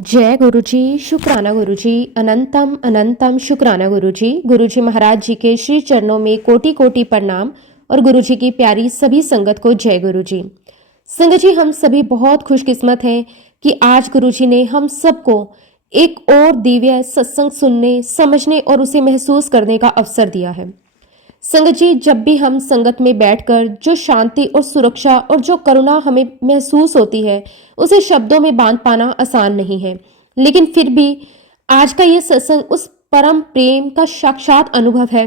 जय गुरुजी, शुक्राना गुरुजी, अनंतम अनंतम शुक्राना गुरुजी। गुरुजी महाराज जी के श्री चरणों में कोटि कोटि प्रणाम और गुरुजी की प्यारी सभी संगत को जय गुरुजी। संगत जी, हम सभी बहुत खुशकिस्मत हैं कि आज गुरुजी ने हम सबको एक और दिव्य सत्संग सुनने, समझने और उसे महसूस करने का अवसर दिया है। संगत जी, जब भी हम संगत में बैठकर जो शांति और सुरक्षा और जो करुणा हमें महसूस होती है, उसे शब्दों में बांध पाना आसान नहीं है। लेकिन फिर भी आज का ये सत्संग उस परम प्रेम का साक्षात अनुभव है।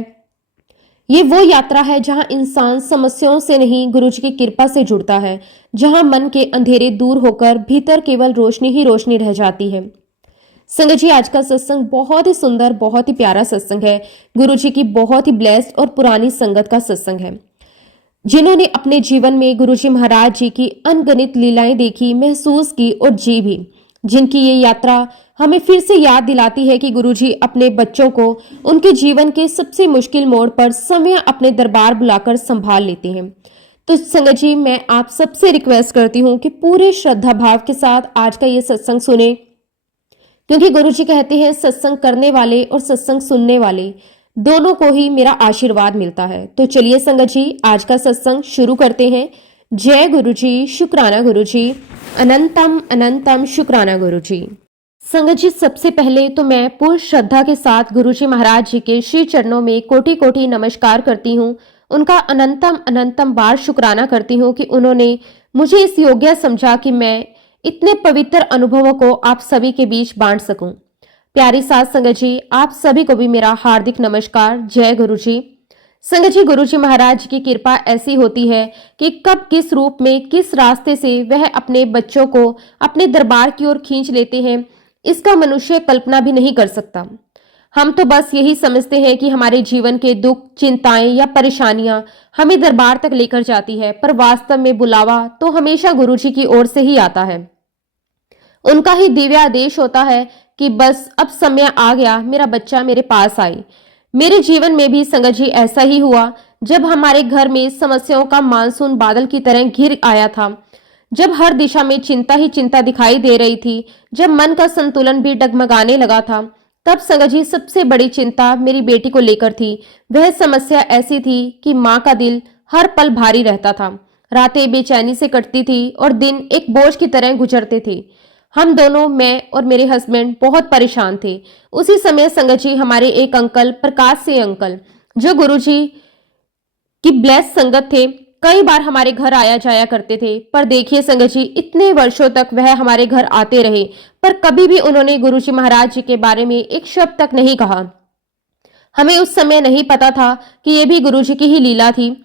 ये वो यात्रा है जहां इंसान समस्याओं से नहीं, गुरुजी की कृपा से जुड़ता है, जहां मन के अंधेरे दूर होकर भीतर केवल रोशनी ही रोशनी रह जाती है। संगत जी, आज का सत्संग बहुत ही सुंदर, बहुत ही प्यारा सत्संग है। गुरुजी की बहुत ही ब्लेस्ड और पुरानी संगत का सत्संग है, जिन्होंने अपने जीवन में गुरुजी महाराज जी की अनगिनत लीलाएं देखी, महसूस की और जी भी। जिनकी ये यात्रा हमें फिर से याद दिलाती है कि गुरुजी अपने बच्चों को उनके जीवन के सबसे मुश्किल मोड़ पर समय अपने दरबार बुलाकर संभाल लेते हैं। तो संगत जी, मैं आप सबसे रिक्वेस्ट करती हूँ कि पूरे श्रद्धा भाव के साथ आज का ये सत्संग सुने, क्योंकि गुरुजी कहते हैं सत्संग करने वाले और सत्संग सुनने वाले दोनों को ही मेरा आशीर्वाद मिलता है। तो चलिए संगत जी, आज का सत्संग शुरू करते हैं। जय गुरुजी, शुक्राना गुरुजी, अनंतम अनंतम शुक्राना गुरुजी। संगत जी, सबसे पहले तो मैं पूर्ण श्रद्धा के साथ गुरुजी महाराज जी के श्री चरणों में कोटि कोटि नमस्कार करती हूँ। उनका अनंतम अनंतम बार शुक्राना करती हूँ कि उन्होंने मुझे इस योग्य समझा कि मैं इतने पवित्र अनुभवों को आप सभी के बीच बांट सकूं। प्यारी साथ संगत जी, आप सभी को भी मेरा हार्दिक नमस्कार। जय गुरुजी। संगत जी, गुरुजी महाराज की कृपा ऐसी होती है कि कब किस रूप में, किस रास्ते से वह अपने बच्चों को अपने दरबार की ओर खींच लेते हैं, इसका मनुष्य कल्पना भी नहीं कर सकता। हम तो बस यही समझते हैं कि हमारे जीवन के दुख, चिंताएं या परेशानियां हमें दरबार तक लेकर जाती है, पर वास्तव में बुलावा तो हमेशा गुरुजी की ओर से ही आता है। उनका ही दिव्य आदेश होता है कि बस अब समय आ गया, मेरा बच्चा मेरे पास आए। मेरे जीवन में भी संगत जी ऐसा ही हुआ, जब हमारे घर में समस्याओं का मानसून बादल की तरह घिर आया था, जब हर दिशा में चिंता ही चिंता दिखाई दे रही थी, जब मन का संतुलन भी डगमगाने लगा था, तब संगत जी सबसे बड़ी चिंता मेरी बेटी को लेकर थी। वह समस्या ऐसी थी कि माँ का दिल हर पल भारी रहता था, रातें बेचैनी से कटती थी और दिन एक बोझ की तरह गुजरते थे। हम दोनों, मैं और मेरे हस्बैंड, बहुत परेशान थे। उसी समय संगत जी हमारे एक अंकल, प्रकाश सिंह अंकल, जो गुरुजी की ब्लेस संगत थे, कई बार हमारे घर आया जाया करते थे। पर देखिए संगत जी, इतने वर्षों तक वह हमारे घर आते रहे, पर कभी भी उन्होंने गुरुजी महाराज जी के बारे में एक शब्द तक नहीं कहा। हमें उस समय नहीं पता था कि यह भी गुरुजी की ही लीला थी।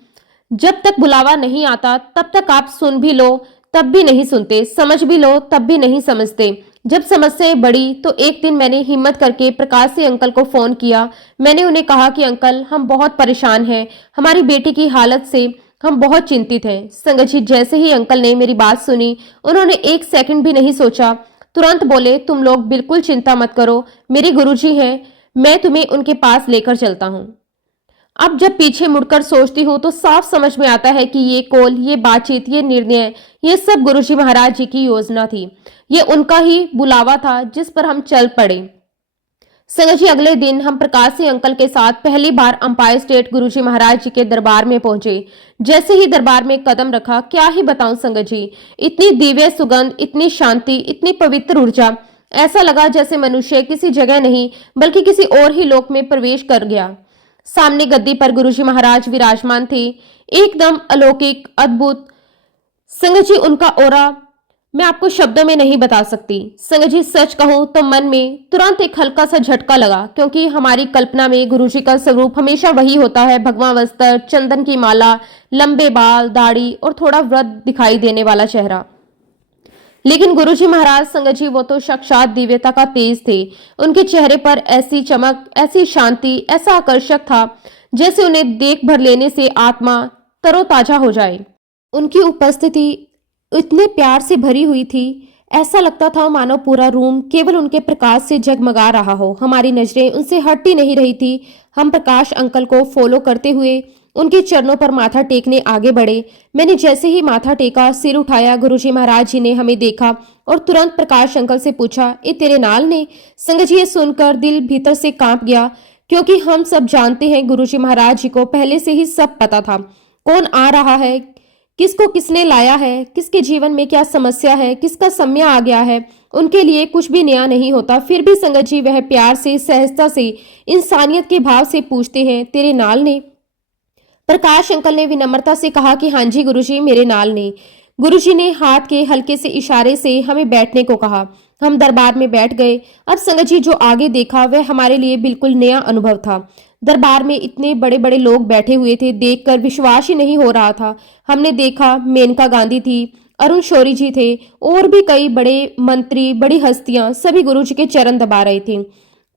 जब तक बुलावा नहीं आता, तब तक आप सुन भी लो तब भी नहीं सुनते, समझ भी लो तब भी नहीं समझते। जब समस्याएं बढ़ी तो एक दिन मैंने हिम्मत करके प्रकाश सिंह अंकल को फोन किया। मैंने उन्हें कहा कि अंकल, हम बहुत परेशान हैं, हमारी बेटी की हालत से हम बहुत चिंतित हैं। संगत जी, जैसे ही अंकल ने मेरी बात सुनी, उन्होंने एक सेकंड भी नहीं सोचा, तुरंत बोले, तुम लोग बिल्कुल चिंता मत करो, मेरे गुरुजी हैं, मैं तुम्हें उनके पास लेकर चलता हूँ। अब जब पीछे मुड़कर सोचती हूँ तो साफ समझ में आता है कि ये कॉल, ये बातचीत, ये निर्णय, ये सब गुरुजी महाराज जी की योजना थी। ये उनका ही बुलावा था जिस पर हम चल पड़े। संगत जी, अगले दिन हम प्रकाश सिंह अंकल के साथ पहली बार अंपायर स्टेट गुरुजी महाराज जी के दरबार में पहुंचे। जैसे ही दरबार में कदम रखा, क्या ही बताऊं संगत जी, इतनी दिव्य सुगंध, इतनी शांति, इतनी पवित्र ऊर्जा, ऐसा लगा जैसे मनुष्य किसी जगह नहीं बल्कि किसी और ही लोक में प्रवेश कर गया। सामने गद्दी पर गुरुजी महाराज विराजमान थे, एकदम अलौकिक, अद्भुत। संगत जी, उनका ऑरा मैं आपको शब्दों में नहीं बता सकती। संगत जी, सच कहूं तो मन में तुरंत एक हल्का सा झटका लगा, क्योंकि हमारी कल्पना में गुरुजी का स्वरूप हमेशा वही होता है, भगवा वस्त्र, चंदन की माला, लंबे बाल, दाढ़ी और थोड़ा वृद्ध दिखाई देने वाला चेहरा। लेकिन गुरुजी महाराज संगत जी, वो तो साक्षात दिव्यता का तेज थे। उनके चेहरे पर ऐसी चमक, ऐसी शांति, ऐसा आकर्षक था, जैसे उन्हें देख भर लेने से आत्मा तरोताजा हो जाए। उनकी उपस्थिति इतने प्यार से भरी हुई थी, ऐसा लगता था मानो पूरा रूम केवल उनके प्रकाश से जगमगा रहा हो। हमारी नजरें उनसे हट ही नहीं रही थी। हम प्रकाश अंकल को फॉलो करते हुए उनके चरणों पर माथा टेकने आगे बढ़े। मैंने जैसे ही माथा टेका, सिर उठाया, गुरुजी महाराज जी ने हमें देखा और तुरंत प्रकाश अंकल से पूछा, ये तेरे नाल ने? संगत जी, ये सुनकर दिल भीतर से कांप गया, क्योंकि हम सब जानते हैं गुरुजी महाराज जी को पहले से ही सब पता था, कौन आ रहा है, किसको किसने लाया है, किसके जीवन में क्या समस्या है, किसका समय आ गया है। उनके लिए कुछ भी नया नहीं होता। फिर भी संगत जी वह प्यार से, सहजता से, इंसानियत के भाव से पूछते हैं, तेरे नाल ने? प्रकाश अंकल ने विनम्रता से कहा कि हाँ जी गुरुजी, मेरे नाल ने। गुरुजी ने हाथ के हल्के से इशारे से हमें बैठने को कहा। हम दरबार में बैठ गए। अब संगत जी जो आगे देखा वह हमारे लिए बिल्कुल नया अनुभव था। दरबार में इतने बड़े बड़े लोग बैठे हुए थे, देखकर विश्वास ही नहीं हो रहा था। हमने देखा मेनका गांधी थी, अरुण शौरी जी थे और भी कई बड़े मंत्री, बड़ी हस्तियां सभी गुरुजी के चरण दबा रहे थे।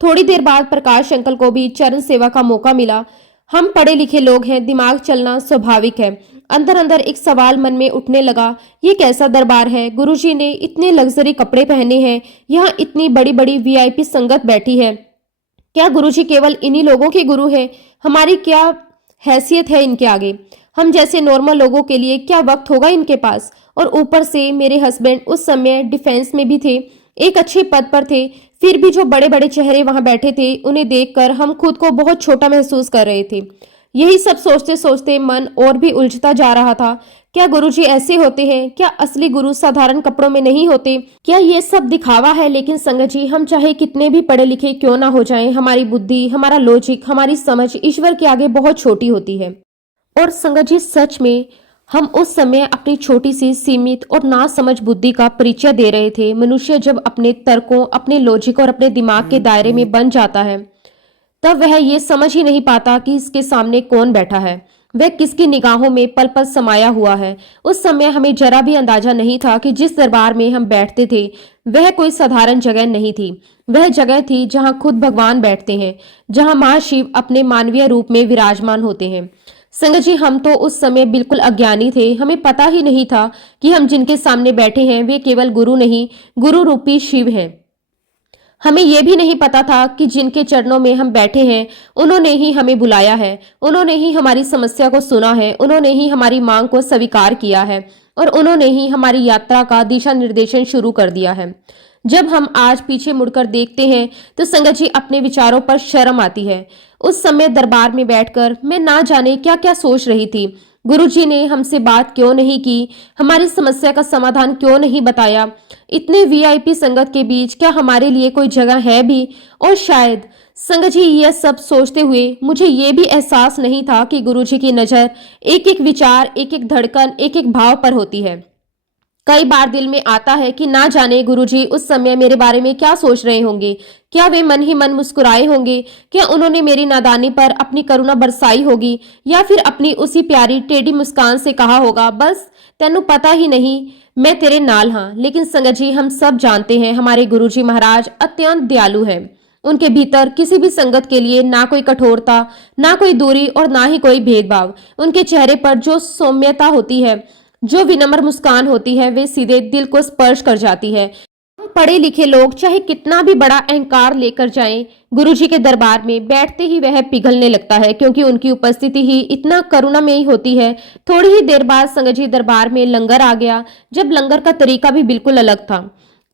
थोड़ी देर बाद प्रकाश अंकल को भी चरण सेवा का मौका मिला। हम पढ़े लिखे लोग हैं, दिमाग चलना स्वाभाविक है। अंदर अंदर एक सवाल मन में उठने लगा, ये कैसा दरबार है? गुरुजी ने इतने लग्जरी कपड़े पहने हैं, यहाँ इतनी बड़ी बड़ी वीआईपी संगत बैठी है। क्या गुरुजी केवल इन्हीं लोगों के गुरु हैं? हमारी क्या हैसियत है इनके आगे? हम जैसे नॉर्मल लोगों के लिए क्या वक्त होगा इनके पास? और ऊपर से मेरे हस्बैंड उस समय डिफेंस में भी थे, एक अच्छे पद पर थे। फिर भी जो बड़े बड़े चेहरे वहां बैठे थे, उन्हें देखकर हम खुद को बहुत छोटा महसूस कर रहे थे। यही सब सोचते सोचते मन और भी उलझता जा रहा था। क्या गुरुजी ऐसे होते हैं? क्या असली गुरु साधारण कपड़ों में नहीं होते? क्या ये सब दिखावा है? लेकिन संगत जी, हम चाहे कितने भी पढ़े लिखे क्यों ना हो जाएं, हमारी बुद्धि, हमारा लॉजिक, हमारी समझ ईश्वर के आगे बहुत छोटी होती है। और संगत जी, सच में हम उस समय अपनी छोटी सी सीमित और ना समझ बुद्धि का परिचय दे रहे थे। मनुष्य जब अपने तर्कों, अपने लॉजिक और अपने दिमाग के दायरे में बन जाता है, तब वह ये समझ ही नहीं पाता कि इसके सामने कौन बैठा है, वह किसकी निगाहों में पल पल समाया हुआ है। उस समय हमें जरा भी अंदाजा नहीं था कि जिस दरबार में हम बैठते थे वह कोई साधारण जगह नहीं थी। वह जगह थी जहां खुद भगवान बैठते हैं, जहां महाशिव अपने मानवीय रूप में विराजमान होते हैं। संगत जी, हम तो उस समय बिल्कुल अज्ञानी थे। हमें पता ही नहीं था कि हम जिनके सामने बैठे हैं वे केवल गुरु नहीं, गुरु रूपी शिव हैं। हमें यह भी नहीं पता था कि जिनके चरणों में हम बैठे हैं उन्होंने ही हमें बुलाया है, उन्होंने ही हमारी समस्या को सुना है, उन्होंने ही हमारी मांग को स्वीकार किया है और उन्होंने ही हमारी यात्रा का दिशा निर्देशन शुरू कर दिया है। जब हम आज पीछे मुड़कर देखते हैं तो संगत जी अपने विचारों पर शर्म आती है। उस समय दरबार में बैठकर मैं ना जाने क्या क्या सोच रही थी। गुरुजी ने हमसे बात क्यों नहीं की? हमारी समस्या का समाधान क्यों नहीं बताया? इतने वीआईपी संगत के बीच क्या हमारे लिए कोई जगह है भी? और शायद संगत जी, यह सब सोचते हुए मुझे ये भी एहसास नहीं था कि गुरुजी की नजर एक एक विचार, एक एक धड़कन, एक एक भाव पर होती है। कई बार दिल में आता है कि ना जाने गुरुजी उस समय मेरे बारे में क्या सोच रहे होंगे। क्या वे मन ही मन मुस्कुराए होंगे? क्या उन्होंने मेरी नादानी पर अपनी करुणा बरसाई होगी? या फिर अपनी उसी प्यारी टेढ़ी मुस्कान से कहा होगा, बस तेनू पता ही नहीं, मैं तेरे नाल हाँ। लेकिन संगत जी, हम सब जानते हैं हमारे गुरुजी महाराज अत्यंत दयालु हैं। उनके भीतर किसी भी संगत के लिए ना कोई कठोरता, ना कोई दूरी और ना ही कोई भेदभाव। उनके चेहरे पर जो सौम्यता होती है, जो विनम्र मुस्कान होती है, वे सीधे दिल को स्पर्श कर जाती है। पढ़े लिखे लोग चाहे कितना भी बड़ा अहंकार लेकर जाएं, गुरुजी के दरबार में बैठते ही वह पिघलने लगता है, क्योंकि उनकी उपस्थिति ही इतना करुणामयी होती है। थोड़ी ही देर बाद संगत जी दरबार में लंगर आ गया। जब लंगर का तरीका भी बिल्कुल अलग था।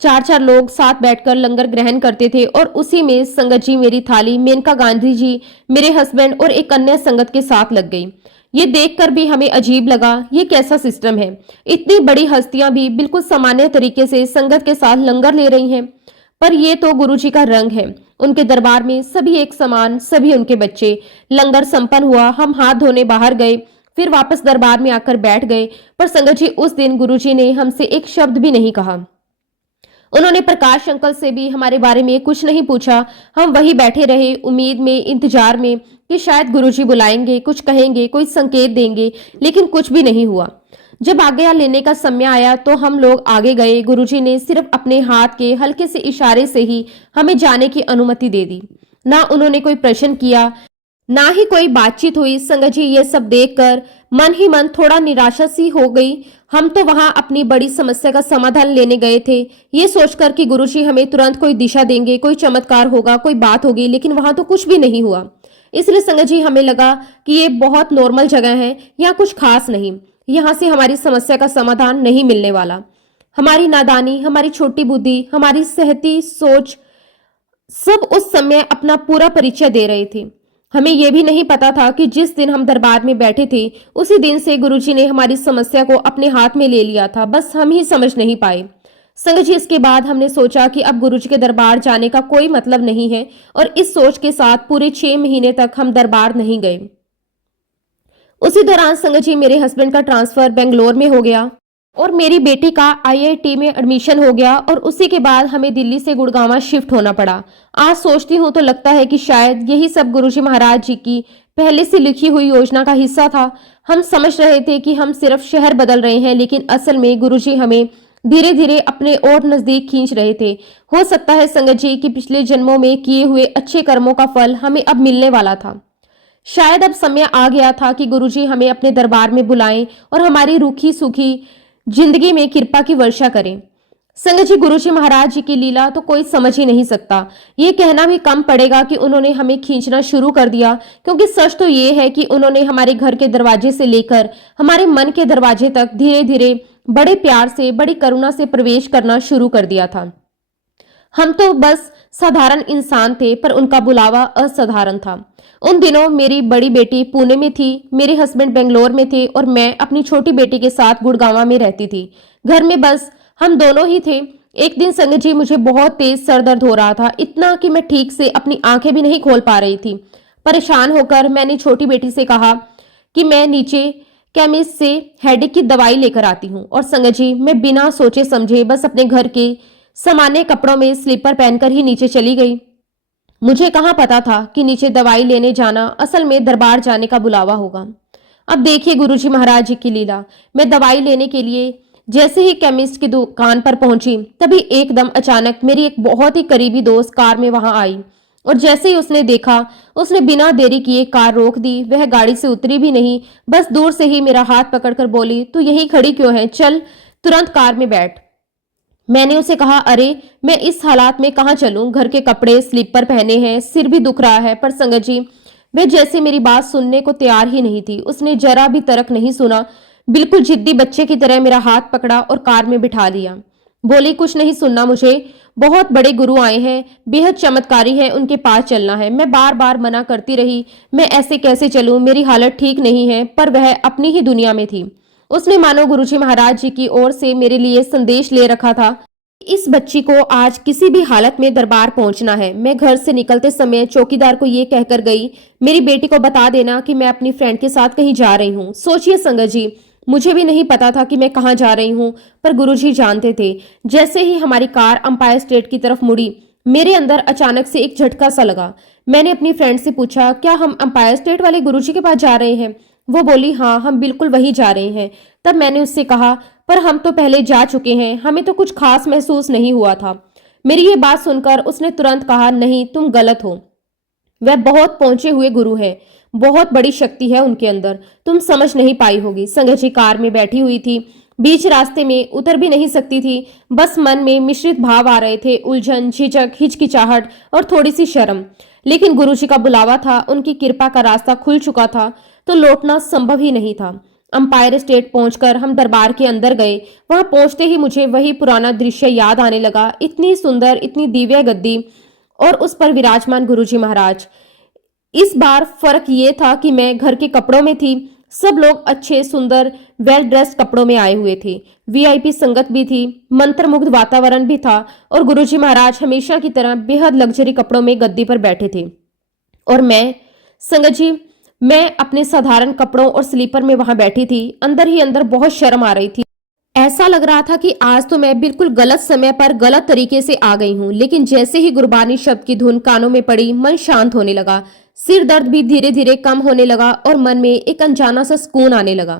4-4 लोग साथ बैठकर लंगर ग्रहण करते थे और उसी में संगत जी मेरी थाली, मेनका गांधी जी, मेरे हस्बैंड और एक अन्य संगत के साथ लग गई। ये देखकर भी हमें अजीब लगा, ये कैसा सिस्टम है? इतनी बड़ी हस्तियां भी बिल्कुल सामान्य तरीके से संगत के साथ लंगर ले रही हैं। पर ये तो गुरुजी का रंग है। उनके दरबार में सभी एक समान, सभी उनके बच्चे। लंगर संपन्न हुआ, हम हाथ धोने बाहर गए, फिर वापस दरबार में आकर बैठ गए। पर संगत जी, उस दिन गुरुजी ने हमसे एक शब्द भी नहीं कहा। उन्होंने प्रकाश अंकल से भी हमारे बारे में कुछ नहीं पूछा। हम वही बैठे रहे, उम्मीद में, इंतजार में कि शायद गुरुजी बुलाएंगे, कुछ कहेंगे, कोई संकेत देंगे, लेकिन कुछ भी नहीं हुआ। जब आज्ञा लेने का समय आया तो हम लोग आगे गए। गुरुजी ने सिर्फ अपने हाथ के हल्के से इशारे से ही हमें जाने की अनुमति दे दी। ना उन्होंने कोई प्रश्न किया, ना ही कोई बातचीत हुई। संगत जी, ये सब देखकर मन ही मन थोड़ा निराशा सी हो गई। हम तो वहां अपनी बड़ी समस्या का समाधान लेने गए थे, ये सोचकर कि गुरुजी हमें तुरंत कोई दिशा देंगे, कोई चमत्कार होगा, कोई बात होगी, लेकिन वहां तो कुछ भी नहीं हुआ। इसलिए संगत जी हमें लगा कि ये बहुत नॉर्मल जगह है, यहाँ कुछ खास नहीं, यहाँ से हमारी समस्या का समाधान नहीं मिलने वाला। हमारी नादानी, हमारी छोटी बुद्धि, हमारी सहती सोच सब उस समय अपना पूरा परिचय दे रहे थे। हमें यह भी नहीं पता था कि जिस दिन हम दरबार में बैठे थे उसी दिन से गुरुजी ने हमारी समस्या को अपने हाथ में ले लिया था, बस हम ही समझ नहीं पाए। संगत जी इसके बाद हमने सोचा कि अब गुरुजी के दरबार जाने का कोई मतलब नहीं है और इस सोच के साथ पूरे 6 महीने तक हम दरबार नहीं गए। उसी दौरान संगत जी मेरे हस्बैंड का ट्रांसफर बेंगलोर में हो गया और मेरी बेटी का आईआईटी में एडमिशन हो गया और उसी के बाद हमें दिल्ली से गुड़गांव शिफ्ट होना पड़ा। आज सोचती हूँ तो लगता है कि शायद यही सब गुरुजी महाराज जी की पहले से लिखी हुई योजना का हिस्सा था। हम समझ रहे थे कि हम सिर्फ शहर बदल रहे हैं, लेकिन असल में गुरुजी हमें धीरे धीरे अपने और नजदीक खींच रहे थे। हो सकता है संगत जी कि पिछले जन्मों में किए हुए अच्छे कर्मों का फल हमें अब मिलने वाला था। शायद अब समय आ गया था कि गुरुजी हमें अपने दरबार में बुलाएं और हमारी रूखी सूखी जिंदगी में कृपा की वर्षा करें। संगत जी गुरुजी महाराज जी की लीला तो कोई समझ ही नहीं सकता। ये कहना भी कम पड़ेगा कि उन्होंने हमें खींचना शुरू कर दिया, क्योंकि सच तो ये है कि उन्होंने हमारे घर के दरवाजे से लेकर हमारे मन के दरवाजे तक धीरे धीरे बड़े प्यार से, बड़ी करुणा से प्रवेश करना शुरू कर दिया था। हम तो बस साधारण इंसान थे, पर उनका बुलावा असाधारण था। उन दिनों मेरी बड़ी बेटी पुणे में थी, मेरे हस्बैंड बेंगलोर में थे और मैं अपनी छोटी बेटी के साथ गुड़गांव में रहती थी। घर में बस हम दोनों ही थे। एक दिन संगत जी मुझे बहुत तेज सर दर्द हो रहा था, इतना कि मैं ठीक से अपनी आंखें भी नहीं खोल पा रही थी। परेशान होकर मैंने छोटी बेटी से कहा कि मैं नीचे केमिस्ट से हेडेक की दवाई लेकर आती हूँ। और संगत जी मैं बिना सोचे समझे बस अपने घर के सामान्य कपड़ों में स्लीपर पहनकर ही नीचे चली गई। मुझे कहाँ पता था कि नीचे दवाई लेने जाना असल में दरबार जाने का बुलावा होगा। अब देखिए गुरुजी महाराज जी की लीला। मैं दवाई लेने के लिए जैसे ही केमिस्ट की दुकान पर पहुंची, तभी एकदम अचानक मेरी एक बहुत ही करीबी दोस्त कार में वहां आई और जैसे ही उसने देखा, उसने बिना देरी किए कार रोक दी। वह गाड़ी से उतरी भी नहीं, बस दूर से ही मेरा हाथ पकड़कर बोली, तू यहीं खड़ी क्यों है, चल तुरंत कार में बैठ। मैंने उसे कहा, अरे मैं इस हालात में कहाँ चलूं, घर के कपड़े स्लीपर पहने हैं, सिर भी दुख रहा है। पर संगत जी वह जैसे मेरी बात सुनने को तैयार ही नहीं थी। उसने जरा भी तर्क नहीं सुना, बिल्कुल जिद्दी बच्चे की तरह मेरा हाथ पकड़ा और कार में बिठा लिया। बोली, कुछ नहीं सुनना मुझे, बहुत बड़े गुरु आए हैं, बेहद चमत्कारी है, उनके पास चलना है। मैं बार बार मना करती रही, मैं ऐसे कैसे चलूं, मेरी हालत ठीक नहीं है। पर वह अपनी ही दुनिया में थी। उसने मानो गुरुजी महाराज जी की ओर से मेरे लिए संदेश ले रखा था। इस बच्ची को आज किसी भी हालत में दरबार पहुंचना है। मैं घर से निकलते समय चौकीदार को ये कहकर गई, मेरी बेटी को बता देना कि मैं अपनी फ्रेंड के साथ कहीं जा रही हूँ। सोचिए संगत जी, मुझे भी नहीं पता था कि मैं कहाँ जा रही हूँ, पर गुरुजी जानते थे। जैसे ही हमारी कार अंपायर स्टेट की तरफ मुड़ी, मेरे अंदर अचानक से एक झटका सा लगा। मैंने अपनी फ्रेंड से पूछा, क्या हम अंपायर स्टेट वाले गुरुजी के पास जा रहे हैं? वो बोली, हाँ हम बिल्कुल वही जा रहे हैं। तब मैंने उससे कहा, पर हम तो पहले जा चुके हैं, हमें तो कुछ खास महसूस नहीं हुआ था। मेरी ये बात सुनकर उसने तुरंत कहा, नहीं तुम गलत हो, वह बहुत पहुंचे हुए गुरु हैं, बहुत बड़ी शक्ति है उनके अंदर, तुम समझ नहीं पाई होगी। संगत जी कार में बैठी हुई थी, बीच रास्ते में उतर भी नहीं सकती थी। बस मन में मिश्रित भाव आ रहे थे, उलझन, झिझक, हिचकिचाहट और थोड़ी सी शर्म। लेकिन गुरुजी का बुलावा था, उनकी कृपा का रास्ता खुल चुका था, तो लौटना संभव ही नहीं था। अंपायर स्टेट पहुंचकर हम दरबार के अंदर गए। वहां पहुंचते ही मुझे वही पुराना दृश्य याद आने लगा। इतनी सुंदर, इतनी दिव्य गद्दी और उस पर विराजमान गुरुजी महाराज। इस बार फर्क ये था कि मैं घर के कपड़ों में थी, सब लोग अच्छे सुंदर वेल ड्रेस्ड कपड़ों में आए हुए थे। वीआईपी संगत भी थी, मंत्रमुग्ध वातावरण भी था और गुरुजी महाराज हमेशा की तरह बेहद लग्जरी कपड़ों में गद्दी पर बैठे थे। और मैं संगत जी, मैं अपने साधारण कपड़ों और स्लीपर में वहां बैठी थी। अंदर ही अंदर बहुत शर्म आ रही थी। ऐसा लग रहा था कि आज तो मैं बिल्कुल गलत समय पर गलत तरीके से आ गई हूँ। लेकिन जैसे ही गुरबानी शब्द की धुन कानों में पड़ी, मन शांत होने लगा, सिर दर्द भी धीरे धीरे कम होने लगा और मन में एक अनजाना सा सुकून आने लगा।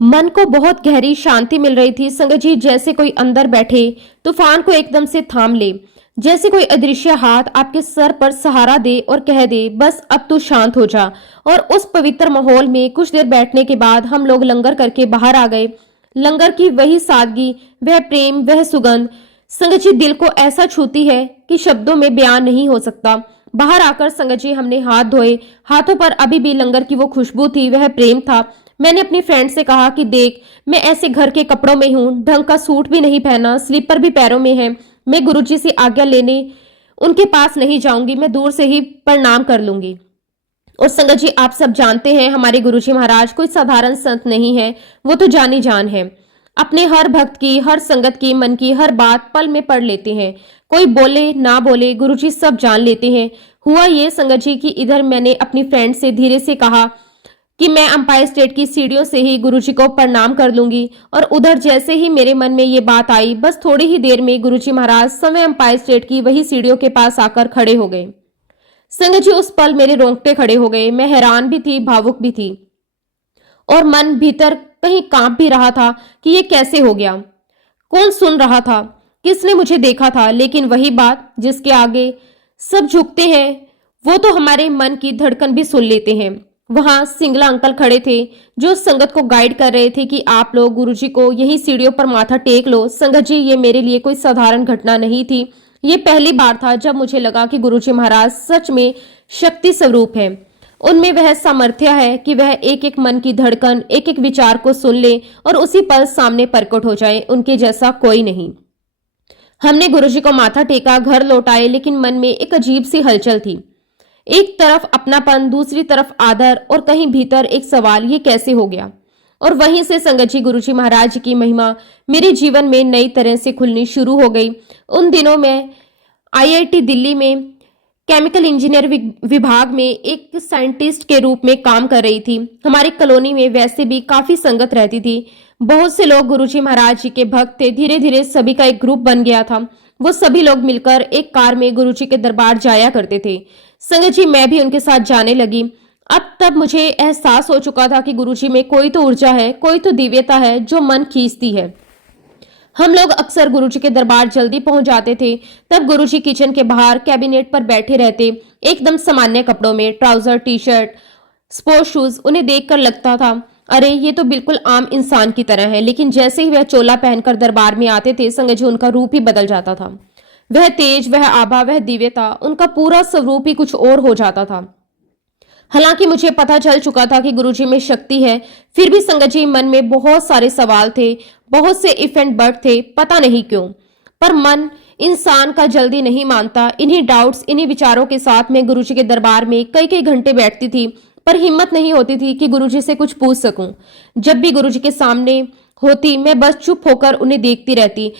मन को बहुत गहरी शांति मिल रही थी। संगत जी जैसे कोई अंदर बैठे तूफान को एकदम से थाम ले, जैसे कोई अदृश्य हाथ आपके सर पर सहारा दे और कह दे, बस अब तू शांत हो जा। और उस पवित्र माहौल में कुछ देर बैठने के बाद हम लोग लंगर करके बाहर आ गए। लंगर की वही सादगी, वह प्रेम, वह सुगंध संगत जी दिल को ऐसा छूती है कि शब्दों में बयान नहीं हो सकता। बाहर आकर संगत जी हमने हाथ धोए। हाथों पर अभी भी लंगर की वो खुशबू थी, वह प्रेम था। मैंने अपनी फ्रेंड से कहा कि देख, मैं ऐसे घर के कपड़ों में हूँ, ढंग का सूट भी नहीं पहना, स्लीपर भी पैरों में है। मैं गुरुजी से आज्ञा लेने उनके पास नहीं जाऊंगी, मैं दूर से ही प्रणाम कर लूंगी। और संगत जी, आप सब जानते हैं हमारे गुरुजी महाराज कोई साधारण संत नहीं है, वो तो जानी जान है। अपने हर भक्त की, हर संगत की, मन की हर बात पल में पढ़ लेते हैं। कोई बोले ना बोले गुरुजी सब जान लेते हैं। हुआ ये संगत जी कि इधर मैंने अपनी फ्रेंड से धीरे से कहा कि मैं अंपायर स्टेट की सीढ़ियों से ही गुरुजी को प्रणाम कर लूंगी, और उधर जैसे ही मेरे मन में ये बात आई, बस थोड़ी ही देर में गुरुजी महाराज समय अंपायर स्टेट की वही सीढ़ियों के पास आकर खड़े हो गए। संगत जी, उस पल मेरे रोंगटे खड़े हो गए। मैं हैरान भी थी, भावुक भी थी, और मन भीतर कहीं कांप भी रहा था कि ये कैसे हो गया। कौन सुन रहा था, किसने मुझे देखा था, लेकिन वही बात जिसके आगे सब झुकते हैं, वो तो हमारे मन की धड़कन भी सुन लेते हैं। वहां सिंगला अंकल खड़े थे जो संगत को गाइड कर रहे थे कि आप लोग गुरुजी को यही सीढ़ियों पर माथा टेक लो। संगत जी, ये मेरे लिए कोई साधारण घटना नहीं थी। ये पहली बार था जब मुझे लगा कि गुरुजी महाराज सच में शक्ति स्वरूप है। उनमें वह सामर्थ्य है कि वह एक एक मन की धड़कन, एक एक विचार को सुन ले और उसी पल सामने प्रकट हो जाए। उनके जैसा कोई नहीं। हमने गुरुजी को माथा टेका, घर लौट आए, लेकिन मन में एक अजीब सी हलचल थी। एक तरफ अपनापन, दूसरी तरफ आदर, और कहीं भीतर एक सवाल, ये कैसे हो गया। और वहीं से संगत जी, गुरुजी महाराज की महिमा मेरे जीवन में नई तरह से खुलनी शुरू हो गई। उन दिनों में IIT दिल्ली में केमिकल इंजीनियर विभाग में एक साइंटिस्ट के रूप में काम कर रही थी। हमारी कॉलोनी में वैसे भी काफी संगत रहती थी। बहुत से लोग गुरुजी महाराज जी के भक्त थे। धीरे धीरे सभी का एक ग्रुप बन गया था। वो सभी लोग मिलकर एक कार में गुरुजी के दरबार जाया करते थे। संगत जी, मैं भी उनके साथ जाने लगी। अब तब मुझे एहसास हो चुका था कि गुरुजी में कोई तो ऊर्जा है, कोई तो दिव्यता है जो मन खींचती है। हम लोग अक्सर गुरुजी के दरबार जल्दी पहुंच जाते थे। तब गुरुजी किचन के बाहर कैबिनेट पर बैठे रहते, एकदम सामान्य कपड़ों में, trouser, T shirt, sports shoes. उन्हें देखकर लगता था, अरे ये तो बिल्कुल आम इंसान की तरह है। लेकिन जैसे ही वह चोला पहनकर दरबार में आते थे, संगत जी, उनका रूप ही बदल जाता था। वह तेज, वह आभा, वह दिव्यता, उनका पूरा स्वरूप ही कुछ और हो जाता था। हालांकि मुझे पता चल चुका था कि गुरुजी में शक्ति है, फिर भी संगत जी, मन में बहुत सारे सवाल थे, बहुत से इफ एंड बट थे, पता नहीं क्यों। पर मन इंसान का जल्दी नहीं मानता। इन्हीं डाउट्स, इन्हीं विचारों के साथ मैं गुरुजी के दरबार में कई कई घंटे बैठती थी, पर हिम्मत नहीं होती थी कि गुरुजी से कुछ पूछ सकूं। जब भी गुरुजी के सामने होती, मैं बस चुप होकर उन्हें देखती रहती,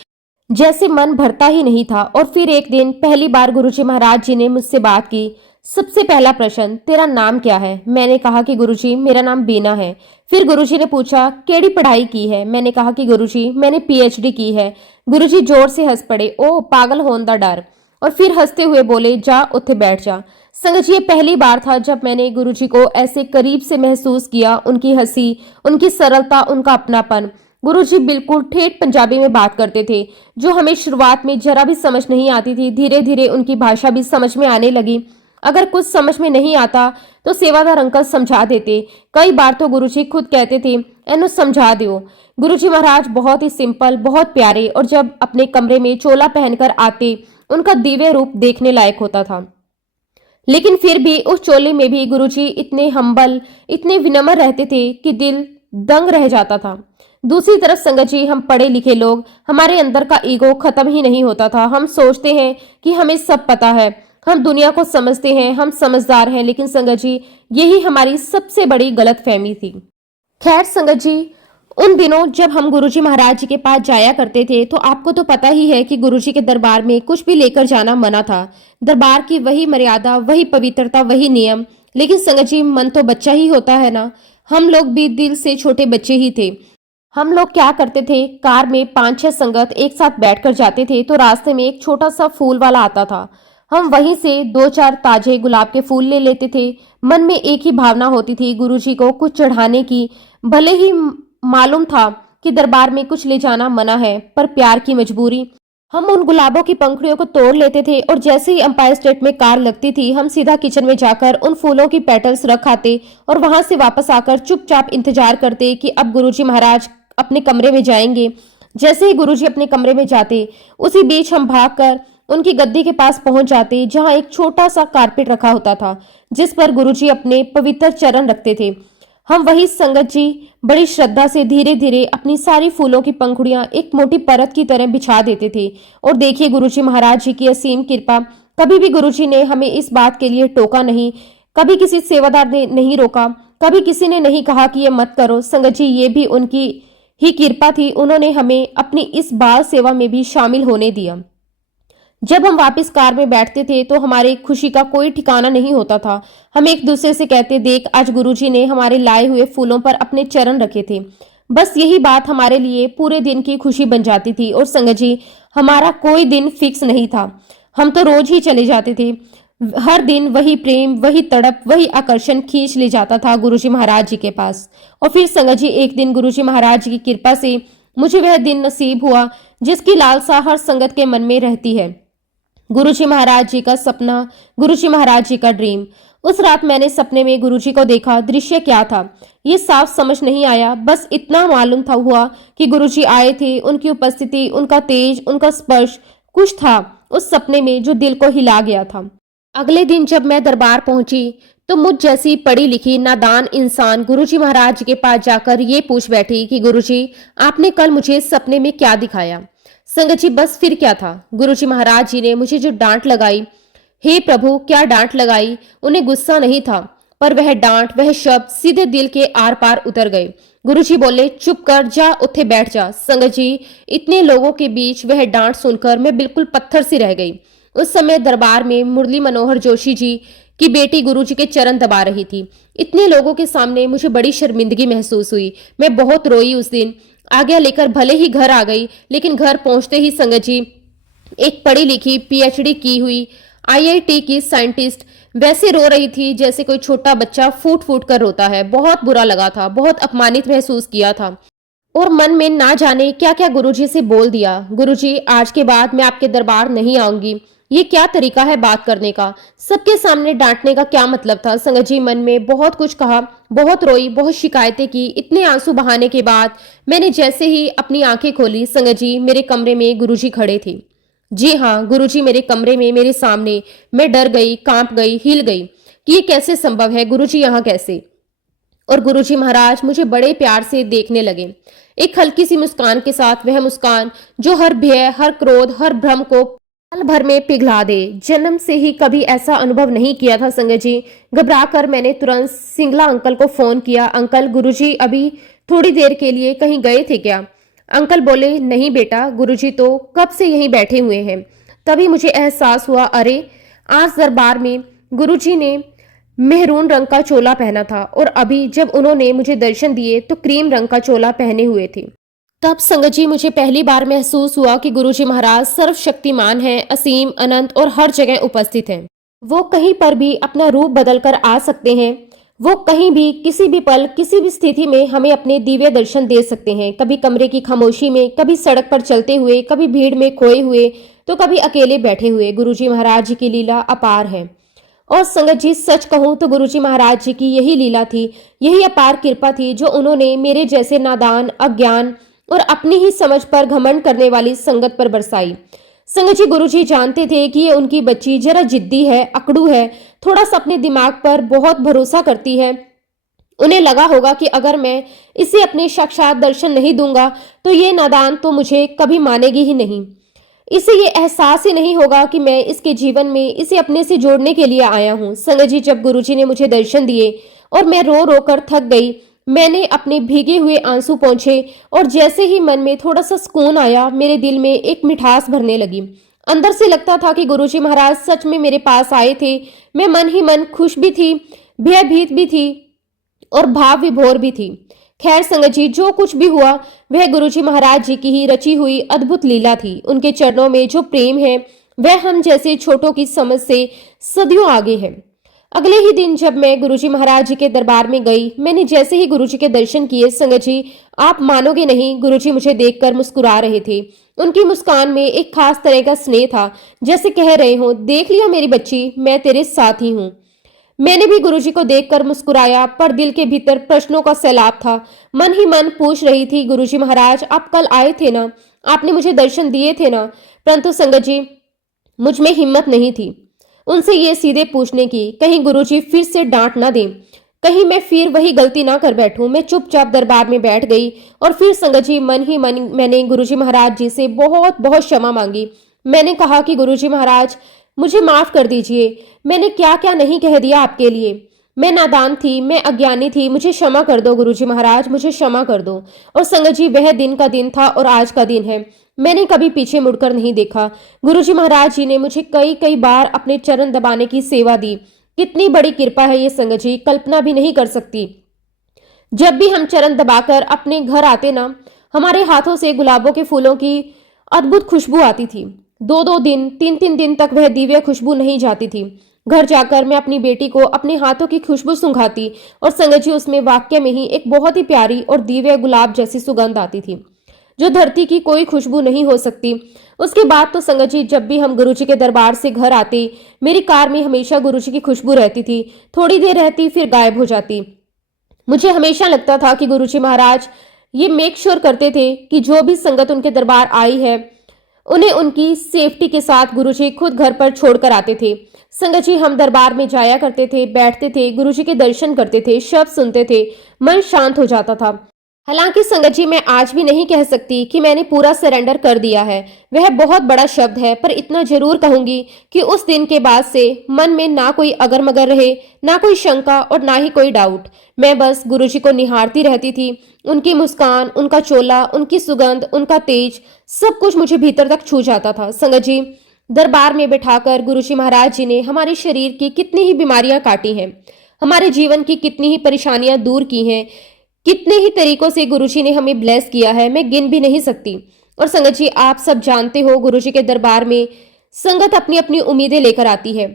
जैसे मन भरता ही नहीं था। और फिर एक दिन पहली बार गुरुजी महाराज जी ने मुझसे बात की। सबसे पहला प्रश्न, तेरा नाम क्या है? मैंने कहा कि गुरुजी, मेरा नाम बीना है। फिर गुरुजी ने पूछा, केड़ी पढ़ाई की है? मैंने कहा कि गुरुजी, मैंने PhD की है। गुरुजी जोर से हंस पड़े, ओ पागल होने दा डर। और फिर हंसते हुए बोले, जा उत्थे बैठ जा। संगत जी, ये पहली बार था जब मैंने गुरुजी को ऐसे करीब से महसूस किया। उनकी हंसी, उनकी सरलता, उनका अपनापन। गुरुजी बिल्कुल ठेठ पंजाबी में बात करते थे, जो हमें शुरुआत में जरा भी समझ नहीं आती थी। धीरे धीरे उनकी भाषा भी समझ में आने लगी। अगर कुछ समझ में नहीं आता तो सेवादार अंकल समझा देते। कई बार तो गुरुजी खुद कहते थे, एनु समझा दियो। गुरुजी महाराज बहुत ही सिंपल, बहुत प्यारे, और जब अपने कमरे में चोला पहनकर आते, उनका दिव्य रूप देखने लायक होता था। लेकिन फिर भी उस चोले में भी गुरुजी इतने हम्बल, इतने विनम्र रहते थे कि दिल दंग रह जाता था। दूसरी तरफ संगत जी, हम पढ़े लिखे लोग, हमारे अंदर का ईगो खत्म ही नहीं होता था। हम सोचते हैं कि हमें सब पता है, हम दुनिया को समझते हैं, हम समझदार हैं। लेकिन संगत जी, यही हमारी सबसे बड़ी गलतफहमी थी। खैर संगत जी, उन दिनों जब हम गुरुजी महाराज जी के पास जाया करते थे, तो आपको तो पता ही है कि गुरुजी के दरबार में कुछ भी लेकर जाना मना था। दरबार की वही मर्यादा, वही पवित्रता, वही नियम। लेकिन संगत जी, मन तो बच्चा ही होता है ना। हम लोग भी दिल से छोटे बच्चे ही थे। हम लोग क्या करते थे, कार में 5-6 संगत एक साथ बैठकर जाते थे, तो रास्ते में एक छोटा सा फूल वाला आता था। हम वहीं से 2-4 ताजे गुलाब के फूल ले लेते थे। मन में एक ही भावना होती थी, गुरुजी को कुछ चढ़ाने की। भले ही मालूम था कि दरबार में कुछ ले जाना मना है, पर प्यार की मजबूरी। हम उन गुलाबों की पंखुड़ियों को तोड़ लेते थे, और जैसे ही अंपायर स्टेट में कार लगती थी, हम सीधा किचन में जाकर उन फूलों की पेटल्स रख आते, और वहां से वापस आकर चुपचाप इंतजार करते कि अब गुरुजी महाराज अपने कमरे में जाएंगे। जैसे ही गुरुजी अपने कमरे में जाते, उसी बीच हम भागकर उनकी गद्दी के पास पहुंच जाते, जहां एक छोटा सा कारपेट रखा होता था जिस पर गुरुजी अपने पवित्र चरण रखते थे। हम वही संगत जी बड़ी श्रद्धा से धीरे धीरे अपनी सारी फूलों की पंखुड़ियां एक मोटी परत की तरह बिछा देते थे। और देखिए गुरुजी महाराज जी की असीम कृपा, कभी भी गुरुजी ने हमें इस बात के लिए टोका नहीं, कभी किसी सेवादार ने नहीं रोका, कभी किसी ने नहीं कहा कि ये मत करो। संगत जी ये भी उनकी ही कृपा थी, उन्होंने हमें अपनी इस बाल सेवा में भी शामिल होने दिया। जब हम वापस कार में बैठते थे तो हमारे खुशी का कोई ठिकाना नहीं होता था। हम एक दूसरे से कहते, देख आज गुरुजी ने हमारे लाए हुए फूलों पर अपने चरण रखे थे। बस यही बात हमारे लिए पूरे दिन की खुशी बन जाती थी। और संगत जी हमारा कोई दिन फिक्स नहीं था, हम तो रोज ही चले जाते थे। हर दिन वही प्रेम, वही तड़प, वही आकर्षण खींच ले जाता था गुरुजी महाराज जी के पास। और फिर संगत जी एक दिन गुरुजी महाराज जी की कृपा से मुझे वह दिन नसीब हुआ जिसकी लालसा हर संगत के मन में रहती है। गुरुजी महाराज जी का सपना, गुरुजी महाराज जी का ड्रीम। उस रात मैंने सपने में गुरुजी को देखा। दृश्य क्या था ये साफ समझ नहीं आया, बस इतना मालूम था हुआ कि गुरुजी आए थे। उनकी उपस्थिति, उनका तेज, उनका स्पर्श, कुछ था उस सपने में जो दिल को हिला गया था। अगले दिन जब मैं दरबार पहुंची तो मुझ जैसी पढ़ी लिखी नादान इंसान गुरुजी महाराज जी के पास जाकर ये पूछ बैठी कि गुरुजी आपने कल मुझे सपने में क्या दिखाया। संगत जी बस फिर क्या था, गुरुजी महाराज जी ने मुझे जो डांट लगाई, हे प्रभु क्या डांट लगाई। उन्हें गुस्सा नहीं था, पर वह डांट, वह शब्द सीधे दिल के आर पार उतर गए। गुरुजी बोले, चुप कर, जा उठे बैठ जा। संगत जी इतने लोगों के बीच वह डांट सुनकर मैं बिल्कुल पत्थर सी रह गई। उस समय दरबार में मुरली मनोहर जोशी जी की बेटी गुरुजी के चरण दबा रही थी। इतने लोगों के सामने मुझे बड़ी शर्मिंदगी महसूस हुई। मैं बहुत रोई उस दिन। आज्ञा लेकर भले ही घर आ गई, लेकिन घर पहुंचते ही संगत जी एक पढ़ी लिखी पीएचडी की हुई आईआईटी की साइंटिस्ट वैसे रो रही थी जैसे कोई छोटा बच्चा फूट फूट कर रोता है। बहुत बुरा लगा था, बहुत अपमानित महसूस किया था और मन में ना जाने क्या क्या गुरुजी से बोल दिया। गुरुजी आज के बाद मैं आपके दरबार नहीं आऊंगी। ये क्या तरीका है बात करने का, सबके सामने डांटने का क्या मतलब था। संगत जी मन में बहुत कुछ कहा, बहुत रोई, बहुत शिकायतें की। इतने आंसू बहाने के बाद मैंने जैसे ही अपनी आंखें खोली, संगत जी मेरे कमरे में गुरुजी खड़े थे। जी हाँ, गुरुजी मेरे कमरे में मेरे सामने। मैं डर गई, कांप गई, हिल गई कि ये कैसे संभव है, गुरुजी यहाँ कैसे। और गुरुजी महाराज मुझे बड़े प्यार से देखने लगे, एक हल्की सी मुस्कान के साथ, वह मुस्कान जो हर भय, हर क्रोध, हर भ्रम को पल भर में पिघला दे। जन्म से ही कभी ऐसा अनुभव नहीं किया था संगत जी। घबराकर मैंने तुरंत सिंगला अंकल को फोन किया। अंकल गुरुजी अभी थोड़ी देर के लिए कहीं गए थे क्या? अंकल बोले, नहीं बेटा, गुरुजी तो कब से यहीं बैठे हुए हैं। तभी मुझे एहसास हुआ, अरे आज दरबार में गुरुजी ने मेहरून रंग का चोला पहना था और अभी जब उन्होंने मुझे दर्शन दिए तो क्रीम रंग का चोला पहने हुए थे। तब संगत जी मुझे पहली बार महसूस हुआ कि गुरुजी महाराज सर्वशक्तिमान हैं, असीम, अनंत और हर जगह उपस्थित हैं। वो कहीं पर भी अपना रूप बदलकर आ सकते हैं। वो कहीं भी, किसी भी पल, किसी भी स्थिति में हमें अपने दिव्य दर्शन दे सकते हैं। कभी कमरे की खामोशी में, कभी सड़क पर चलते हुए, कभी भीड़ में खोए हुए, तो कभी अकेले बैठे हुए। गुरुजी महाराज जी की लीला अपार है। और संगत जी सच कहूं तो गुरुजी महाराज जी की यही लीला थी, यही अपार कृपा थी जो उन्होंने मेरे जैसे नादान, अज्ञान और अपनी ही समझ पर घमंड करने वाली संगत पर बरसाई। संगत जी गुरुजी जानते थे कि ये उनकी बच्ची जरा जिद्दी है, अकड़ू है, थोड़ा सा अपने दिमाग पर बहुत भरोसा करती है। उन्हें लगा होगा कि अगर मैं इसे अपने साक्षात दर्शन नहीं दूंगा तो ये नादान तो मुझे कभी मानेगी ही नहीं। इसे ये एहसास ही नहीं होगा कि मैं इसके जीवन में इसे अपने से जोड़ने के लिए आया हूँ। संगत जी जब गुरुजी ने मुझे दर्शन दिए और मैं रो रो कर थक गई, मैंने अपने भीगे हुए आंसू पोंछे और जैसे ही मन में थोड़ा सा सुकून आया, मेरे दिल में एक मिठास भरने लगी। अंदर से लगता था कि गुरुजी महाराज सच में मेरे पास आए थे। मैं मन ही मन खुश भी थी, भयभीत भी थी और भाव विभोर भी थी। खैर संगत जी जो कुछ भी हुआ वह गुरुजी महाराज जी की ही रची हुई अद्भुत लीला थी। उनके चरणों में जो प्रेम है वह हम जैसे छोटों की समझ से सदियों आगे है। अगले ही दिन जब मैं गुरुजी महाराज जी के दरबार में गई, मैंने जैसे ही गुरुजी के दर्शन किए, संगत जी आप मानोगे नहीं, गुरुजी मुझे देखकर मुस्कुरा रहे थे। उनकी मुस्कान में एक खास तरह का स्नेह था, जैसे कह रहे हो, देख लिया मेरी बच्ची, मैं तेरे साथ ही हूँ। मैंने भी गुरुजी को देखकर मुस्कुराया, पर दिल के भीतर प्रश्नों का सैलाब था। मन ही मन पूछ रही थी, गुरुजी महाराज आप कल आए थे ना, आपने मुझे दर्शन दिए थे ना। परंतु संगत जी मुझ में हिम्मत नहीं थी उनसे ये सीधे पूछने की, कहीं गुरुजी फिर से डांट ना दें, कहीं मैं फिर वही गलती ना कर बैठूं। मैं चुपचाप दरबार में बैठ गई और फिर संगत जी मन ही मन मैंने गुरुजी महाराज जी से बहुत बहुत क्षमा मांगी। मैंने कहा कि गुरुजी महाराज मुझे माफ कर दीजिए, मैंने क्या क्या नहीं कह दिया आपके लिए। मैं नादान थी, मैं अज्ञानी थी, मुझे क्षमा कर दो गुरुजी महाराज, मुझे क्षमा कर दो। और संगत जी वह दिन का दिन था और आज का दिन है। मैंने कभी पीछे मुड़कर नहीं देखा। गुरुजी महाराज जी ने मुझे कई कई बार अपने चरण दबाने की सेवा दी। कितनी बड़ी कृपा है ये संगत जी, कल्पना भी नहीं कर सकती। जब भी हम चरण दबाकर अपने घर आते ना, हमारे हाथों से गुलाबों के फूलों की अद्भुत खुशबू आती थी। दो दो दिन, तीन तीन दिन तक वह दिव्य खुशबू नहीं जाती थी। घर जाकर मैं अपनी बेटी को अपने हाथों की खुशबू सुंघाती और संगत जी उसमें वाक्य में ही एक बहुत ही प्यारी और दिव्य गुलाब जैसी सुगंध आती थी, जो धरती की कोई खुशबू नहीं हो सकती। उसके बाद तो संगत जी जब भी हम गुरुजी के दरबार से घर आते, मेरी कार में हमेशा गुरुजी की खुशबू रहती थी। थोड़ी देर रहती फिर गायब हो जाती। मुझे हमेशा लगता था कि गुरुजी महाराज ये मेक श्योर करते थे कि जो भी संगत उनके दरबार आई है उन्हें उनकी सेफ्टी के साथ गुरुजी खुद घर पर छोड़कर आते थे। संगत जी हम दरबार में जाया करते थे, बैठते थे, गुरुजी के दर्शन करते थे, शब्द सुनते थे, मन शांत हो जाता था। हालांकि संगत जी मैं आज भी नहीं कह सकती कि मैंने पूरा सरेंडर कर दिया है, वह बहुत बड़ा शब्द है, पर इतना जरूर कहूंगी कि उस दिन के बाद से मन में ना कोई अगर मगर रहे, ना कोई शंका और ना ही कोई डाउट। मैं बस गुरुजी को निहारती रहती थी। उनकी मुस्कान, उनका चोला, उनकी सुगंध, उनका तेज, सब कुछ मुझे भीतर तक छू जाता था। संगत जी दरबार में बिठाकर गुरुजी महाराज जी ने हमारे शरीर की कितनी ही बीमारियां काटी हैं, हमारे जीवन की कितनी ही परेशानियां दूर की हैं, कितने ही तरीकों से गुरुजी ने हमें ब्लेस किया है, मैं गिन भी नहीं सकती। और संगत जी आप सब जानते हो गुरुजी के दरबार में संगत अपनी अपनी उम्मीदें लेकर आती है।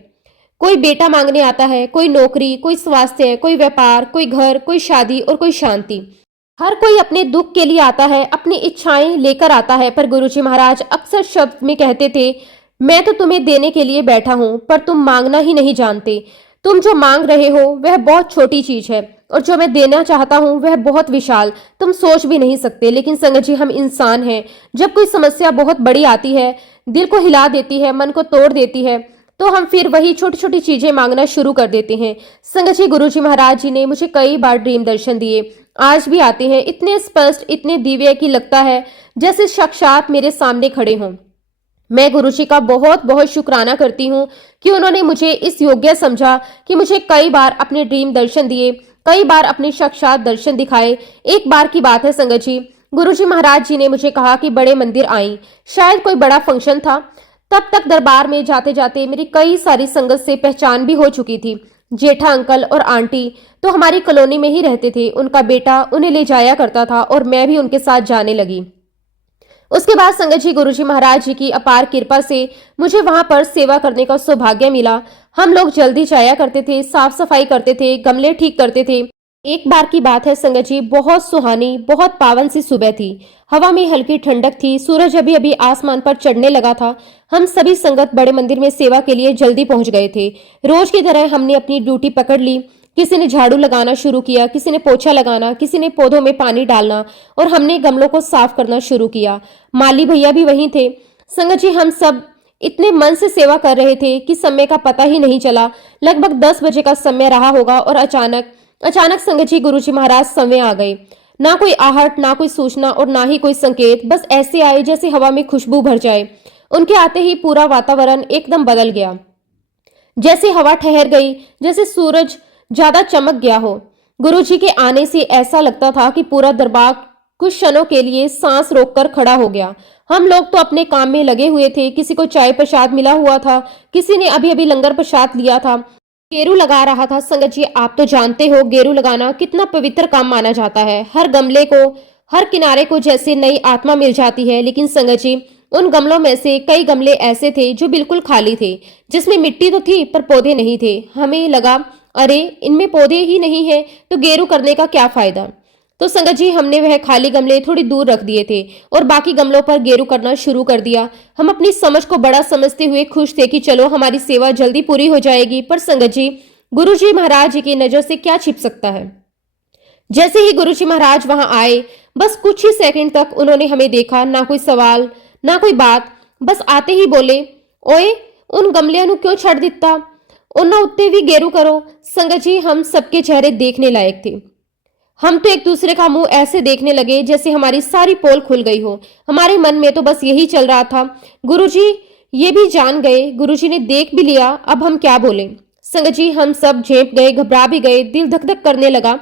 कोई बेटा मांगने आता है, कोई नौकरी, कोई स्वास्थ्य, कोई व्यापार, कोई घर, कोई शादी और कोई शांति। हर कोई अपने दुख के लिए आता है, अपनी इच्छाएं लेकर आता है। पर गुरुजी महाराज अक्सर शब्द में कहते थे, मैं तो तुम्हें देने के लिए बैठा हूं, पर तुम मांगना ही नहीं जानते। तुम जो मांग रहे हो वह बहुत छोटी चीज है और जो मैं देना चाहता हूं वह बहुत विशाल, तुम सोच भी नहीं सकते। लेकिन संगत जी हम इंसान हैं, जब कोई समस्या बहुत बड़ी आती है, दिल को हिला देती है, मन को तोड़ देती है, तो हम फिर वही छोटी छोटी चीजें मांगना शुरू कर देते हैं। संगत जी गुरुजी महाराज जी ने मुझे कई बार ड्रीम दर्शन दिए, आज भी आते हैं, इतने स्पष्ट, इतने दिव्य कि लगता है जैसे साक्षात मेरे सामने खड़े हों। मैं गुरुजी का बहुत बहुत शुक्राना करती हूँ कि उन्होंने मुझे इस योग्य समझा कि मुझे कई बार अपने ड्रीम दर्शन दिए, कई बार अपने साक्षात दर्शन दिखाए। एक बार की बात है संगत जी, गुरुजी महाराज जी ने मुझे कहा कि बड़े मंदिर आई, शायद कोई बड़ा फंक्शन था। तब तक दरबार में जाते जाते मेरी कई सारी संगत से पहचान भी हो चुकी थी। जेठा अंकल और आंटी तो हमारी कॉलोनी में ही रहते थे, उनका बेटा उन्हें ले जाया करता था और मैं भी उनके साथ जाने लगी। उसके बाद संगत जी गुरुजी महाराज जी की अपार कृपा से मुझे वहां पर सेवा करने का सौभाग्य मिला। हम लोग जल्दी जाया करते थे, साफ सफाई करते थे, गमले ठीक करते थे। एक बार की बात है संगत जी, बहुत सुहानी, बहुत पावन सी सुबह थी। हवा में हल्की ठंडक थी, सूरज अभी अभी आसमान पर चढ़ने लगा था। हम सभी संगत बड़े मंदिर में सेवा के लिए जल्दी पहुंच गए थे। रोज की तरह हमने अपनी ड्यूटी पकड़ ली। किसी ने झाड़ू लगाना शुरू किया, किसी ने पोछा लगाना, किसी ने पौधों में पानी डालना और हमने गमलों को साफ करना शुरू किया। माली भैया भी वहीं थे। संगत जी हम सब इतने मन से सेवा कर रहे थे कि समय का पता ही नहीं चला। लगभग 10 बजे का समय रहा होगा और अचानक संगत जी गुरुजी महाराज समय आ गए। ना कोई आहट, ना कोई सूचना और ना ही कोई संकेत, बस ऐसे आए जैसे हवा में खुशबू भर जाए। उनके आते ही पूरा वातावरण एकदम बदल गया, जैसे हवा ठहर गई, जैसे सूरज ज्यादा चमक गया हो। गुरुजी के आने से ऐसा लगता था कि पूरा दरबार कुछ क्षणों के लिए सांस रोककर खड़ा हो गया। हम लोग तो अपने काम में लगे हुए थे, किसी को चाय प्रसाद मिला हुआ था, किसी ने अभी अभी लंगर प्रसाद लिया था, गेरू लगा रहा था। संगत जी आप तो जानते हो गेरू लगाना कितना पवित्र काम माना जाता है। हर गमले को, हर किनारे को जैसे नई आत्मा मिल जाती है। लेकिन संगत जी उन गमलों में से कई गमले ऐसे थे जो बिल्कुल खाली थे, जिसमें मिट्टी तो थी पर पौधे नहीं थे। हमें लगा अरे इनमें पौधे ही नहीं है तो गेरू करने का क्या फायदा। तो संगत जी हमने वह खाली गमले थोड़ी दूर रख दिए थे और बाकी गमलों पर गेरू करना शुरू कर दिया। हम अपनी समझ को बड़ा समझते हुए खुश थे कि चलो हमारी सेवा जल्दी पूरी हो जाएगी। पर संगत जी गुरुजी महाराज जी की नजर से क्या छिप सकता है। जैसे ही गुरुजी महाराज वहां आए, बस कुछ ही सेकंड तक उन्होंने हमें देखा, ना कोई सवाल ना कोई बात, बस आते ही बोले, ओए उन गमलियां ਨੂੰ क्यों ਛੱਡ ਦਿੱਤਾ? ਉਹਨਾਂ ਉੱਤੇ भी गेरू करो। संगत जी, हम सबके चेहरे देखने लायक थे। हम तो एक दूसरे का मुंह ऐसे देखने लगे जैसे हमारी सारी पोल खुल गई हो। हमारे मन में तो बस यही चल रहा था, गुरुजी ये भी जान गए, गुरुजी ने देख भी लिया, अब हम क्या बोले। संगत जी, हम सब झेप गए, घबरा भी गए, दिल धक धक करने लगा।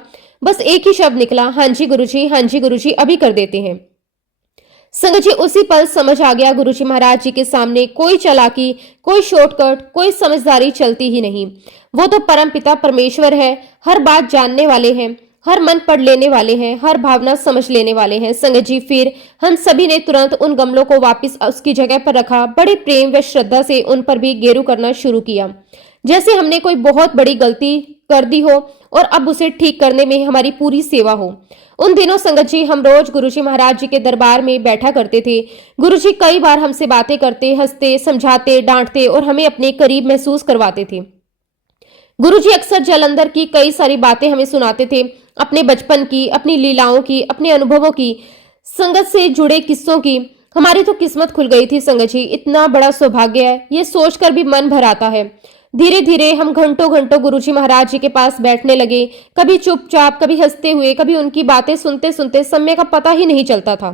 बस एक ही शब्द निकला, हाँ जी गुरुजी, हाँ जी गुरुजी, अभी कर देते हैं। संगत जी, उसी पल समझ आ गया गुरुजी महाराज जी के सामने कोई चालाकी, कोई शॉर्टकट, कोई समझदारी चलती ही नहीं। वो तो परम पिता परमेश्वर है, हर बात जानने वाले हैं, हर मन पढ़ लेने वाले हैं, हर भावना समझ लेने वाले हैं। संगत जी, फिर हम सभी ने तुरंत उन गमलों को वापस उसकी जगह पर रखा, बड़े प्रेम व श्रद्धा से उन पर भी गेरू करना शुरू किया, जैसे हमने कोई बहुत बड़ी गलती कर दी हो और अब उसे ठीक करने में हमारी पूरी सेवा हो। उन दिनों संगत जी, हम रोज गुरुजी महाराज जी के दरबार में बैठा करते थे। गुरुजी कई बार हमसे बातें करते, हंसते, समझाते, डांटते और हमें अपने करीब महसूस करवाते थे। गुरुजी अक्सर जालंधर की कई सारी बातें हमें सुनाते थे, अपने बचपन की, अपनी लीलाओं की, अपने अनुभवों की, संगत से जुड़े किस्सों की। हमारी तो किस्मत खुल गई थी संगत जी, इतना बड़ा सौभाग्य है, ये सोचकर भी मन भर आता है। धीरे धीरे हम घंटों घंटों गुरुजी महाराज जी के पास बैठने लगे, कभी चुपचाप, कभी हंसते हुए, कभी उनकी बातें सुनते सुनते। समय का पता ही नहीं चलता था,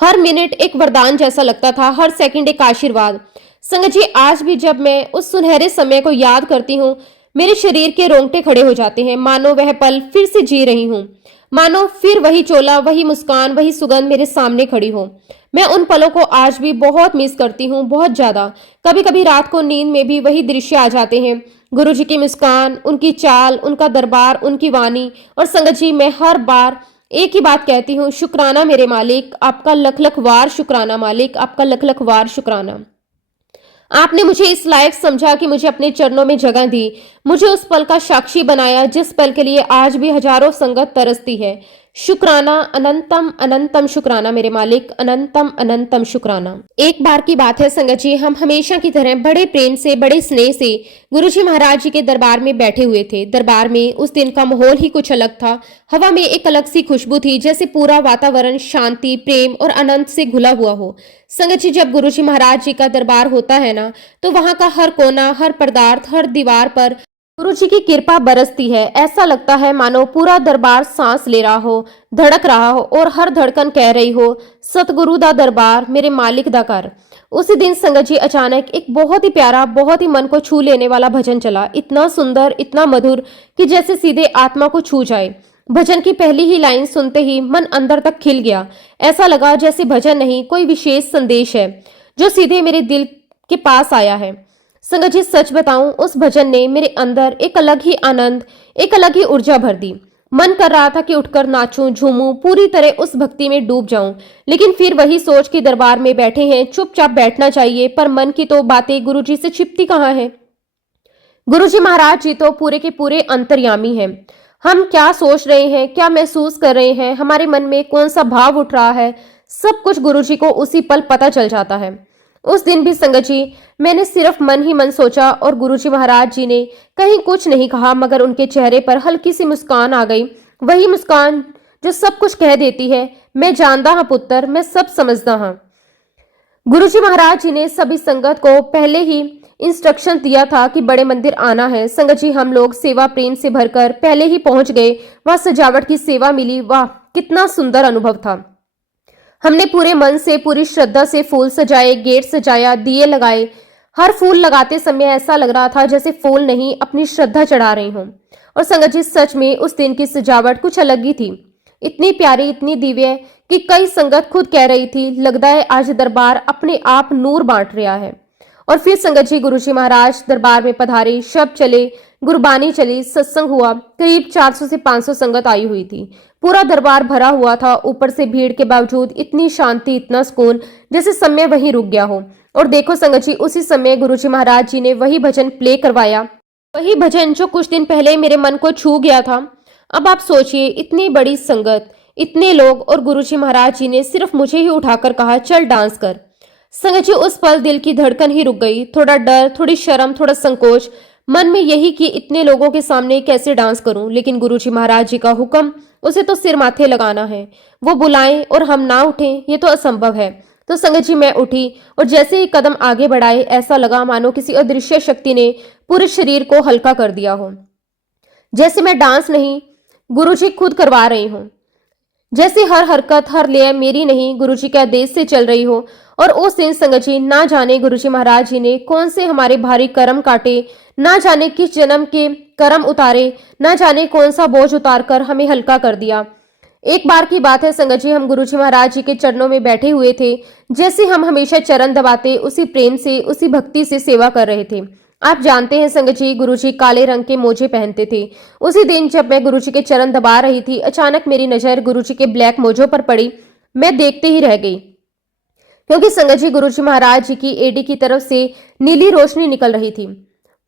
हर मिनट एक वरदान जैसा लगता था, हर सेकंड एक आशीर्वाद। संगत जी, आज भी जब मैं उस सुनहरे समय को याद करती हूँ, मेरे शरीर के रोंगटे खड़े हो जाते हैं, मानो वह पल फिर से जी रही हूँ, मानो फिर वही चोला, वही मुस्कान, वही सुगंध मेरे सामने खड़ी हो। मैं उन पलों को आज भी बहुत मिस करती हूँ, बहुत ज्यादा। कभी कभी रात को नींद में भी वही दृश्य आ जाते हैं, गुरुजी की मुस्कान, उनकी चाल, उनका दरबार, उनकी वाणी। और संगत जी, मैं हर बार एक ही बात कहती हूँ, शुक्राना मेरे मालिक, आपका लख लख वार शुक्राना मालिक, आपका लख लख वार शुक्राना। आपने मुझे इस लायक समझा कि मुझे अपने चरणों में जगह दी, मुझे उस पल का साक्षी बनाया जिस पल के लिए आज भी हजारों संगत तरसती है। शुक्राना, अनंतम अनंतम शुक्राना मेरे मालिक, अनंतम अनंतम शुक्राना। एक बार की बात है संगत जी, हम हमेशा की तरह बड़े प्रेम से, बड़े स्नेह से गुरुजी महाराज जी के दरबार में बैठे हुए थे। दरबार में उस दिन का माहौल ही कुछ अलग था। हवा में एक अलग सी खुशबू थी, जैसे पूरा वातावरण शांति, प्रेम और आनंद से घुला हुआ हो। संगत जी, जब गुरुजी महाराज जी का दरबार होता है ना, तो वहां का हर कोना, हर पदार्थ, हर दीवार पर गुरुजी की कृपा बरसती है। ऐसा लगता है मानो पूरा दरबार सांस ले रहा हो, धड़क रहा हो और हर धड़कन कह रही हो, सतगुरु दा दरबार, मेरे मालिक दा घर। उसी दिन संगत जी, अचानक एक बहुत ही प्यारा, बहुत ही मन को छू लेने वाला भजन चला। इतना सुंदर, इतना मधुर कि जैसे सीधे आत्मा को छू जाए। भजन की पहली ही लाइन सुनते ही मन अंदर तक खिल गया। ऐसा लगा जैसे भजन नहीं, कोई विशेष संदेश है जो सीधे मेरे दिल के पास आया है। संगत जी, सच बताऊं, उस भजन ने मेरे अंदर एक अलग ही आनंद, एक अलग ही ऊर्जा भर दी। मन कर रहा था कि उठकर नाचूं, झूमूं, पूरी तरह उस भक्ति में डूब जाऊं। लेकिन फिर वही सोच कि दरबार में बैठे हैं, चुपचाप बैठना चाहिए, पर मन की तो बातें गुरुजी से छिपती कहाँ है। गुरुजी महाराज जी तो पूरे के पूरे अंतर्यामी हैं। हम क्या सोच रहे हैं, क्या महसूस कर रहे हैं, हमारे मन में कौन सा भाव उठ रहा है, सब कुछ गुरुजी को उसी पल पता चल जाता है। उस दिन भी संगत जी, मैंने सिर्फ मन ही मन सोचा और गुरुजी महाराज जी ने कहीं कुछ नहीं कहा, मगर उनके चेहरे पर हल्की सी मुस्कान आ गई। वही मुस्कान जो सब कुछ कह देती है, मैं जानता हाँ पुत्र, मैं सब समझता हाँ। गुरुजी महाराज जी ने सभी संगत को पहले ही इंस्ट्रक्शन दिया था कि बड़े मंदिर आना है। संगत जी, हम लोग सेवा प्रेम से भरकर पहले ही पहुंच गए। वह सजावट की सेवा मिली, वाह कितना सुंदर अनुभव था। हमने पूरे मन से, पूरी श्रद्धा से फूल सजाए, गेट सजाया, दिए लगाए। हर फूल लगाते समय ऐसा लग रहा था जैसे फूल नहीं, अपनी श्रद्धा चढ़ा रही हूं। और संगत जी, सच में उस दिन की सजावट कुछ अलग ही थी, इतनी प्यारी, इतनी दिव्य कि कई संगत खुद कह रही थी, लगता है आज दरबार अपने आप नूर बांट रहा है। और फिर संगत जी, गुरुजी महाराज दरबार में पधारे, शब्द चले, गुरबानी चली, सत्संग हुआ। करीब 400 से 500 संगत आई हुई थी। पूरा दरबार भरा हुआ था। ऊपर से भीड़ के बावजूद इतनी शांति, इतना सुकून, जैसे समय वहीं रुक गया हो। और देखो संगत जी, उसी समय गुरुजी महाराज जी ने वही भजन प्ले करवाया, वही भजन जो कुछ दिन पहले मेरे मन को छू गया था। अब आप सोचिए, इतनी बड़ी संगत, इतने लोग, और गुरुजी महाराज जी ने सिर्फ मुझे ही उठाकर कहा, चल डांस कर। संगत जी, उस पल दिल की धड़कन ही रुक गई। थोड़ा डर, थोड़ी शर्म, थोड़ा संकोच मन में, यही कि इतने लोगों के सामने कैसे डांस करूं। लेकिन गुरुजी महाराज जी का हुक्म, उसे तो सिर माथे लगाना है। वो बुलाएं और हम ना उठें, ये तो असंभव है। तो संगत जी मैं उठी और जैसे ही कदम आगे बढ़ाए ऐसा लगा मानो किसी अदृश्य शक्ति ने पूरे शरीर को हल्का कर दिया हो। जैसे मैं डांस नहीं गुरुजी खुद करवा रही हूँ, जैसे हर हरकत हर लय मेरी नहीं गुरुजी के आदेश से चल रही हो। और उस दिन संगत जी ना जाने गुरुजी महाराज जी ने कौन से हमारे भारी कर्म काटे, ना जाने किस जन्म के कर्म उतारे, ना जाने कौन सा बोझ उतार कर हमें हल्का कर दिया। एक बार की बात है संगत जी, हम गुरुजी महाराज जी के चरणों में बैठे हुए थे। जैसे हम हमेशा चरण दबाते उसी प्रेम से उसी भक्ति से सेवा कर रहे थे। आप जानते हैं संगत जी, गुरुजी काले रंग के मोजे पहनते थे। उसी दिन जब मैं गुरुजी के चरण दबा रही थी, अचानक मेरी नजर गुरुजी के ब्लैक मोजों पर पड़ी। मैं देखते ही रह गई, क्योंकि संगत जी गुरुजी महाराज जी की एडी की तरफ से नीली रोशनी निकल रही थी।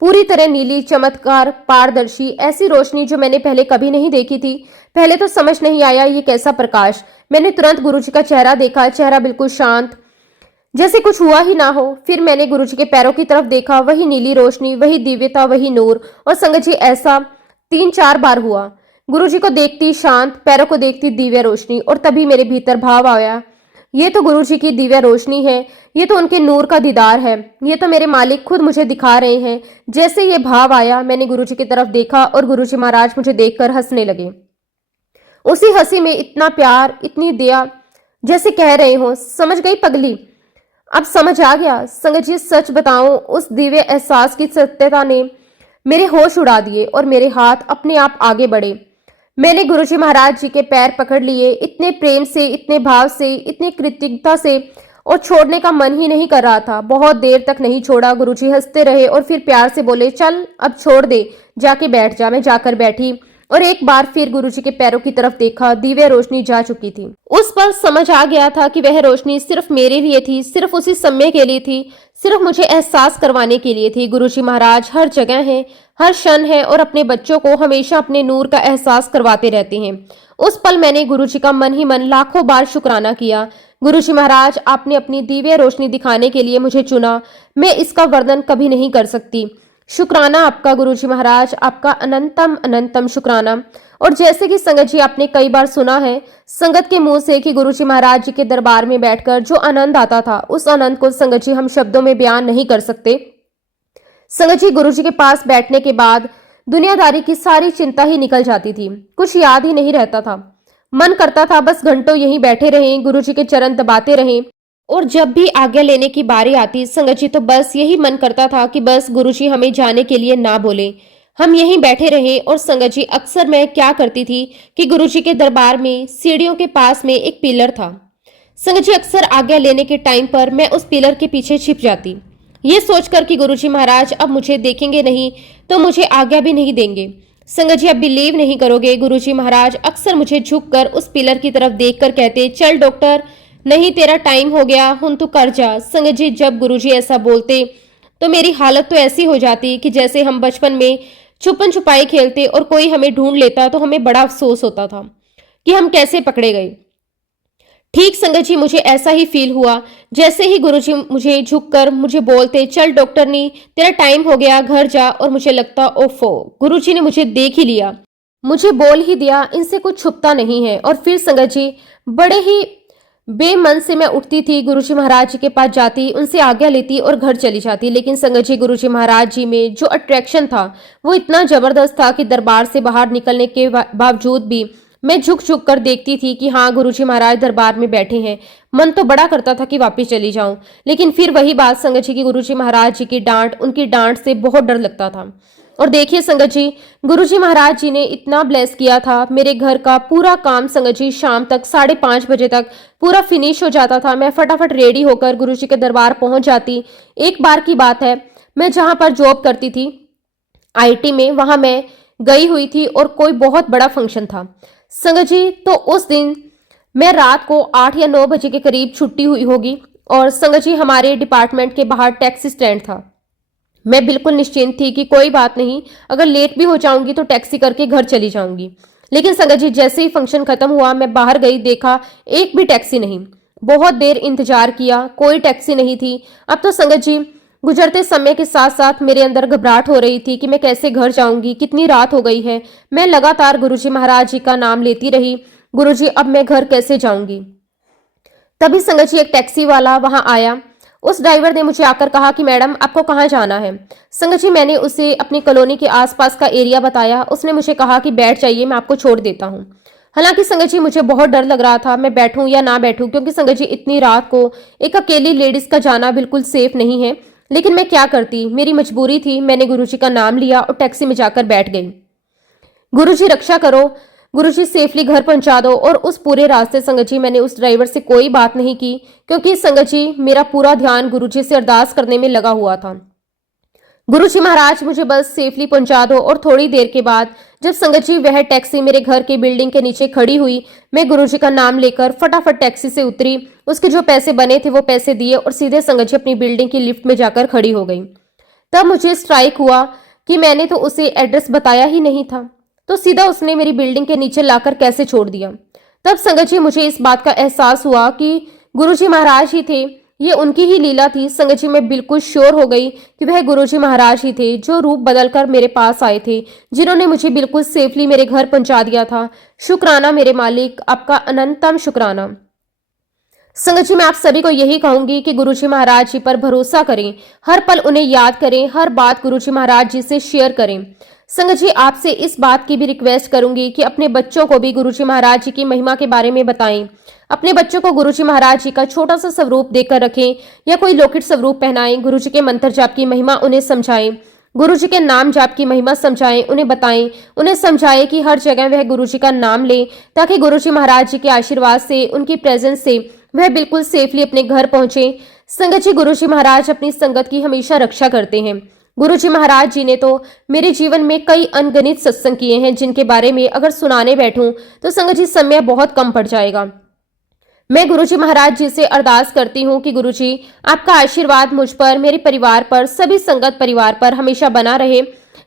पूरी तरह नीली, चमत्कार, पारदर्शी, ऐसी रोशनी जो मैंने पहले कभी नहीं देखी थी। पहले तो समझ नहीं आया ये कैसा प्रकाश। मैंने तुरंत गुरुजी का चेहरा देखा, चेहरा बिल्कुल शांत, जैसे कुछ हुआ ही ना हो। फिर मैंने गुरुजी के पैरों की तरफ देखा, वही नीली रोशनी, वही दिव्यता, वही नूर। और संगत जी ऐसा 3-4 बार हुआ। गुरुजी को देखती शांत, पैरों को देखती दिव्य रोशनी। और तभी मेरे भीतर भाव आया, ये तो गुरुजी की दिव्य रोशनी है, ये तो उनके नूर का दीदार है, ये तो मेरे मालिक खुद मुझे दिखा रहे हैं। जैसे ये भाव आया, मैंने गुरुजी की तरफ देखा और गुरुजी महाराज मुझे देखकर हंसने लगे। उसी हंसी में इतना प्यार, इतनी दया, जैसे कह रहे हो समझ गई पगली, अब समझ आ गया। संगत जी सच बताऊं, उस दिव्य एहसास की सत्यता ने मेरे होश उड़ा दिए और मेरे हाथ अपने आप आगे बढ़े। मैंने गुरुजी महाराज जी के पैर पकड़ लिए, इतने प्रेम से, इतने भाव से, इतनी कृतज्ञता से, और छोड़ने का मन ही नहीं कर रहा था। बहुत देर तक नहीं छोड़ा। गुरुजी हंसते रहे और फिर प्यार से बोले, चल अब छोड़ दे, जाके बैठ जा। मैं जाकर बैठी और एक बार फिर गुरुजी के पैरों की तरफ देखा। दिव्य रोशनी जा चुकी थी। उस पर समझ आ गया था कि वह रोशनी सिर्फ मेरे लिए थी, सिर्फ उसी समय के लिए थी, सिर्फ मुझे एहसास करवाने के लिए थी। गुरुजी महाराज हर जगह हैं, हर क्षण है और अपने बच्चों को हमेशा अपने नूर का एहसास करवाते रहते हैं। उस पल मैंने गुरुजी का मन ही मन लाखों बार शुक्राना किया। गुरुजी महाराज, आपने अपनी दिव्य रोशनी दिखाने के लिए मुझे चुना। मैं इसका वर्णन कभी नहीं कर सकती। शुक्राना आपका गुरुजी महाराज, आपका अनंतम अनंतम शुक्राना। और जैसे कि संगत जी आपने कई बार सुना है संगत के मुंह से कि गुरुजी महाराज जी के दरबार में बैठकर जो आनंद आता था, उस आनंद को संगत जी हम शब्दों में बयान नहीं कर सकते। संगत जी गुरुजी के पास बैठने के बाद दुनियादारी की सारी चिंता ही निकल जाती थी, कुछ याद ही नहीं रहता था। मन करता था बस घंटों यहीं बैठे रहें, गुरुजी के चरण दबाते रहें। और जब भी आज्ञा लेने की बारी आती संगत जी, तो बस यही मन करता था कि बस गुरुजी हमें जाने के लिए ना बोले, हम यहीं बैठे रहें। और संगत जी अक्सर मैं क्या करती थी कि गुरुजी के दरबार में सीढ़ियों के पास में एक पिलर था। संगत जी अक्सर आज्ञा लेने के टाइम पर मैं उस पिलर के पीछे छिप जाती, ये सोचकर कि गुरुजी महाराज अब मुझे देखेंगे नहीं तो मुझे आज्ञा भी नहीं देंगे। संगत जी आप बिलीव नहीं करोगे, गुरुजी महाराज अक्सर मुझे झुककर उस पिलर की तरफ देखकर कहते, चल डॉक्टर, नहीं तेरा टाइम हो गया, हुन तू कर जा। संगत जी जब गुरुजी ऐसा बोलते तो मेरी हालत तो ऐसी हो जाती कि जैसे हम बचपन में छुपन छुपाई खेलते और कोई हमें ढूंढ लेता तो हमें बड़ा अफसोस होता था कि हम कैसे पकड़े गए। ठीक संगत जी मुझे ऐसा ही फील हुआ। जैसे ही गुरुजी मुझे झुककर मुझे बोलते, चल डॉक्टरनी तेरा टाइम हो गया, घर जा, और मुझे लगता ओफो गुरुजी ने मुझे देख ही लिया, मुझे बोल ही दिया, इनसे कुछ छुपता नहीं है। और फिर संगत जी बड़े ही बेमन से मैं उठती थी, गुरुजी महाराज जी के पास जाती, उनसे आज्ञा लेती और घर चली जाती। लेकिन संगत जी गुरुजी महाराज जी में जो अट्रैक्शन था वो इतना जबरदस्त था कि दरबार से बाहर निकलने के बावजूद भी मैं झुक झुक कर देखती थी कि हाँ गुरुजी महाराज दरबार में बैठे हैं। मन तो बड़ा करता था कि वापस चली जाऊं, लेकिन फिर वही बात संगत जी की गुरुजी महाराज जी की डांट, उनकी डांट से बहुत डर लगता था। और देखिए संगत जी गुरुजी महाराज जी ने इतना ब्लेस किया था, मेरे घर का पूरा काम संगत जी शाम तक 5:30 बजे तक पूरा फिनिश हो जाता था। मैं फटाफट रेडी होकर गुरुजी के दरबार पहुंच जाती। एक बार की बात है, मैं जहां पर जॉब करती थी आईटी में, वहां मैं गई हुई थी और कोई बहुत बड़ा फंक्शन था संगत जी। तो उस दिन मैं रात को 8 या 9 बजे के करीब छुट्टी हुई होगी और संगत जी हमारे डिपार्टमेंट के बाहर टैक्सी स्टैंड था। मैं बिल्कुल निश्चिंत थी कि कोई बात नहीं, अगर लेट भी हो जाऊंगी तो टैक्सी करके घर चली जाऊंगी। लेकिन संगत जी जैसे ही फंक्शन खत्म हुआ मैं बाहर गई, देखा एक भी टैक्सी नहीं। बहुत देर इंतजार किया, कोई टैक्सी नहीं थी। अब तो संगत जी गुजरते समय के साथ साथ मेरे अंदर घबराहट हो रही थी कि मैं कैसे घर जाऊंगी, कितनी रात हो गई है। मैं लगातार गुरुजी महाराज जी का नाम लेती रही, गुरुजी अब मैं घर कैसे जाऊंगी। तभी संगत जी एक टैक्सी वाला वहां आया। उस ड्राइवर ने मुझे आकर कहा कि मैडम आपको कहाँ जाना है। संगत जी मैंने उसे अपनी कॉलोनी के आसपास का एरिया बताया। उसने मुझे कहा कि बैठ जाइए, मैं आपको छोड़ देता हूँ। हालांकि संगत जी मुझे बहुत डर लग रहा था, मैं बैठूं या ना बैठूं, क्योंकि संगत जी इतनी रात को एक अकेली लेडीज का जाना बिल्कुल सेफ नहीं है। लेकिन मैं क्या करती, मेरी मजबूरी थी। मैंने गुरुजी का नाम लिया और टैक्सी में जाकर बैठ गई। गुरुजी रक्षा करो, गुरुजी सेफली घर पहुंचा दो। और उस पूरे रास्ते संगत जी मैंने उस ड्राइवर से कोई बात नहीं की, क्योंकि संगत जी मेरा पूरा ध्यान गुरुजी से अरदास करने में लगा हुआ था। गुरुजी महाराज मुझे बस सेफली पहुंचा दो। और थोड़ी देर के बाद जब संगत जी वह टैक्सी मेरे घर के बिल्डिंग के नीचे खड़ी हुई, मैं गुरुजी का नाम लेकर फटाफट टैक्सी से उतरी। उसके जो पैसे बने थे वो पैसे दिए और सीधे संगत जी अपनी बिल्डिंग की लिफ्ट में जाकर खड़ी हो गई। तब मुझे स्ट्राइक हुआ कि मैंने तो उसे एड्रेस बताया ही नहीं था, तो सीधा उसने मेरी बिल्डिंग के नीचे लाकर कैसे छोड़ दिया। तब संगत जी मुझे इस बात का एहसास हुआ कि गुरुजी महाराज ही थे, ये उनकी ही लीला थी। संगत जी मैं बिल्कुल श्योर हो गई कि वह गुरुजी महाराज ही थे, जो रूप बदलकर मेरे पास आए थे, जिन्होंने मुझे बिल्कुल सेफली मेरे घर पहुंचा दिया था। शुक्राना मेरे मालिक, आपका अनंतम शुक्राना। संगत जी मैं आप सभी को यही कहूंगी कि गुरुजी महाराज जी पर भरोसा करें, हर पल उन्हें याद करें, हर बात गुरुजी महाराज जी से शेयर करें। संगत जी आपसे इस बात की भी रिक्वेस्ट करूंगी कि अपने बच्चों को भी गुरुजी महाराज जी की महिमा के बारे में बताएं। अपने बच्चों को गुरुजी महाराज जी का छोटा सा स्वरूप देकर रखें या कोई लौकिक स्वरूप पहनाएं। गुरुजी के मंत्र जाप की महिमा उन्हें समझाएं, गुरुजी के नाम जाप की महिमा समझाएं, उन्हें बताएं, उन्हें समझाएं कि हर जगह वह गुरुजी का नाम ले, ताकि गुरुजी महाराज जी के आशीर्वाद से, उनकी प्रेजेंस से वह बिल्कुल सेफली अपने घर पहुंचे। संगत जी गुरुजी महाराज अपनी संगत की हमेशा रक्षा करते हैं। गुरुजी महाराज जी ने तो मेरे जीवन में कई अनगिनत सत्संग किए हैं, जिनके बारे में अगर सुनाने बैठूं तो संगत जी समय बहुत कम पड़ जाएगा। मैं गुरुजी महाराज जी से अरदास करती हूँ कि गुरुजी आपका आशीर्वाद मुझ पर, मेरे परिवार पर, सभी संगत परिवार पर हमेशा बना रहे।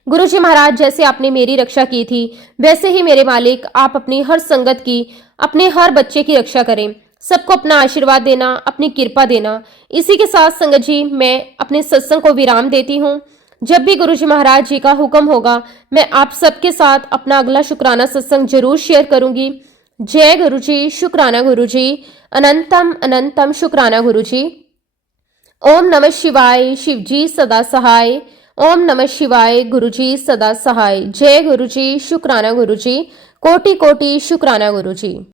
गुरुजी महाराज जैसे आपने मेरी रक्षा की थी, वैसे ही मेरे मालिक आप अपनी हर संगत की, अपने हर बच्चे की रक्षा करें। सबको अपना आशीर्वाद देना, अपनी कृपा देना। इसी के साथ संगत जी मैं अपने सत्संग को विराम देती हूँ। जब भी गुरुजी महाराज जी का हुक्म होगा मैं आप सबके साथ अपना अगला शुक्राना सत्संग जरूर शेयर करूंगी। जय गुरुजी, शुक्राना गुरुजी, अनंतम अनंतम शुक्राना गुरुजी। ओम नमः शिवाय, शिवजी सदा सहाय। ओम नमः शिवाय, गुरुजी सदा सहाय। जय गुरुजी, शुक्राना गुरुजी, कोटि कोटि शुक्राना गुरुजी।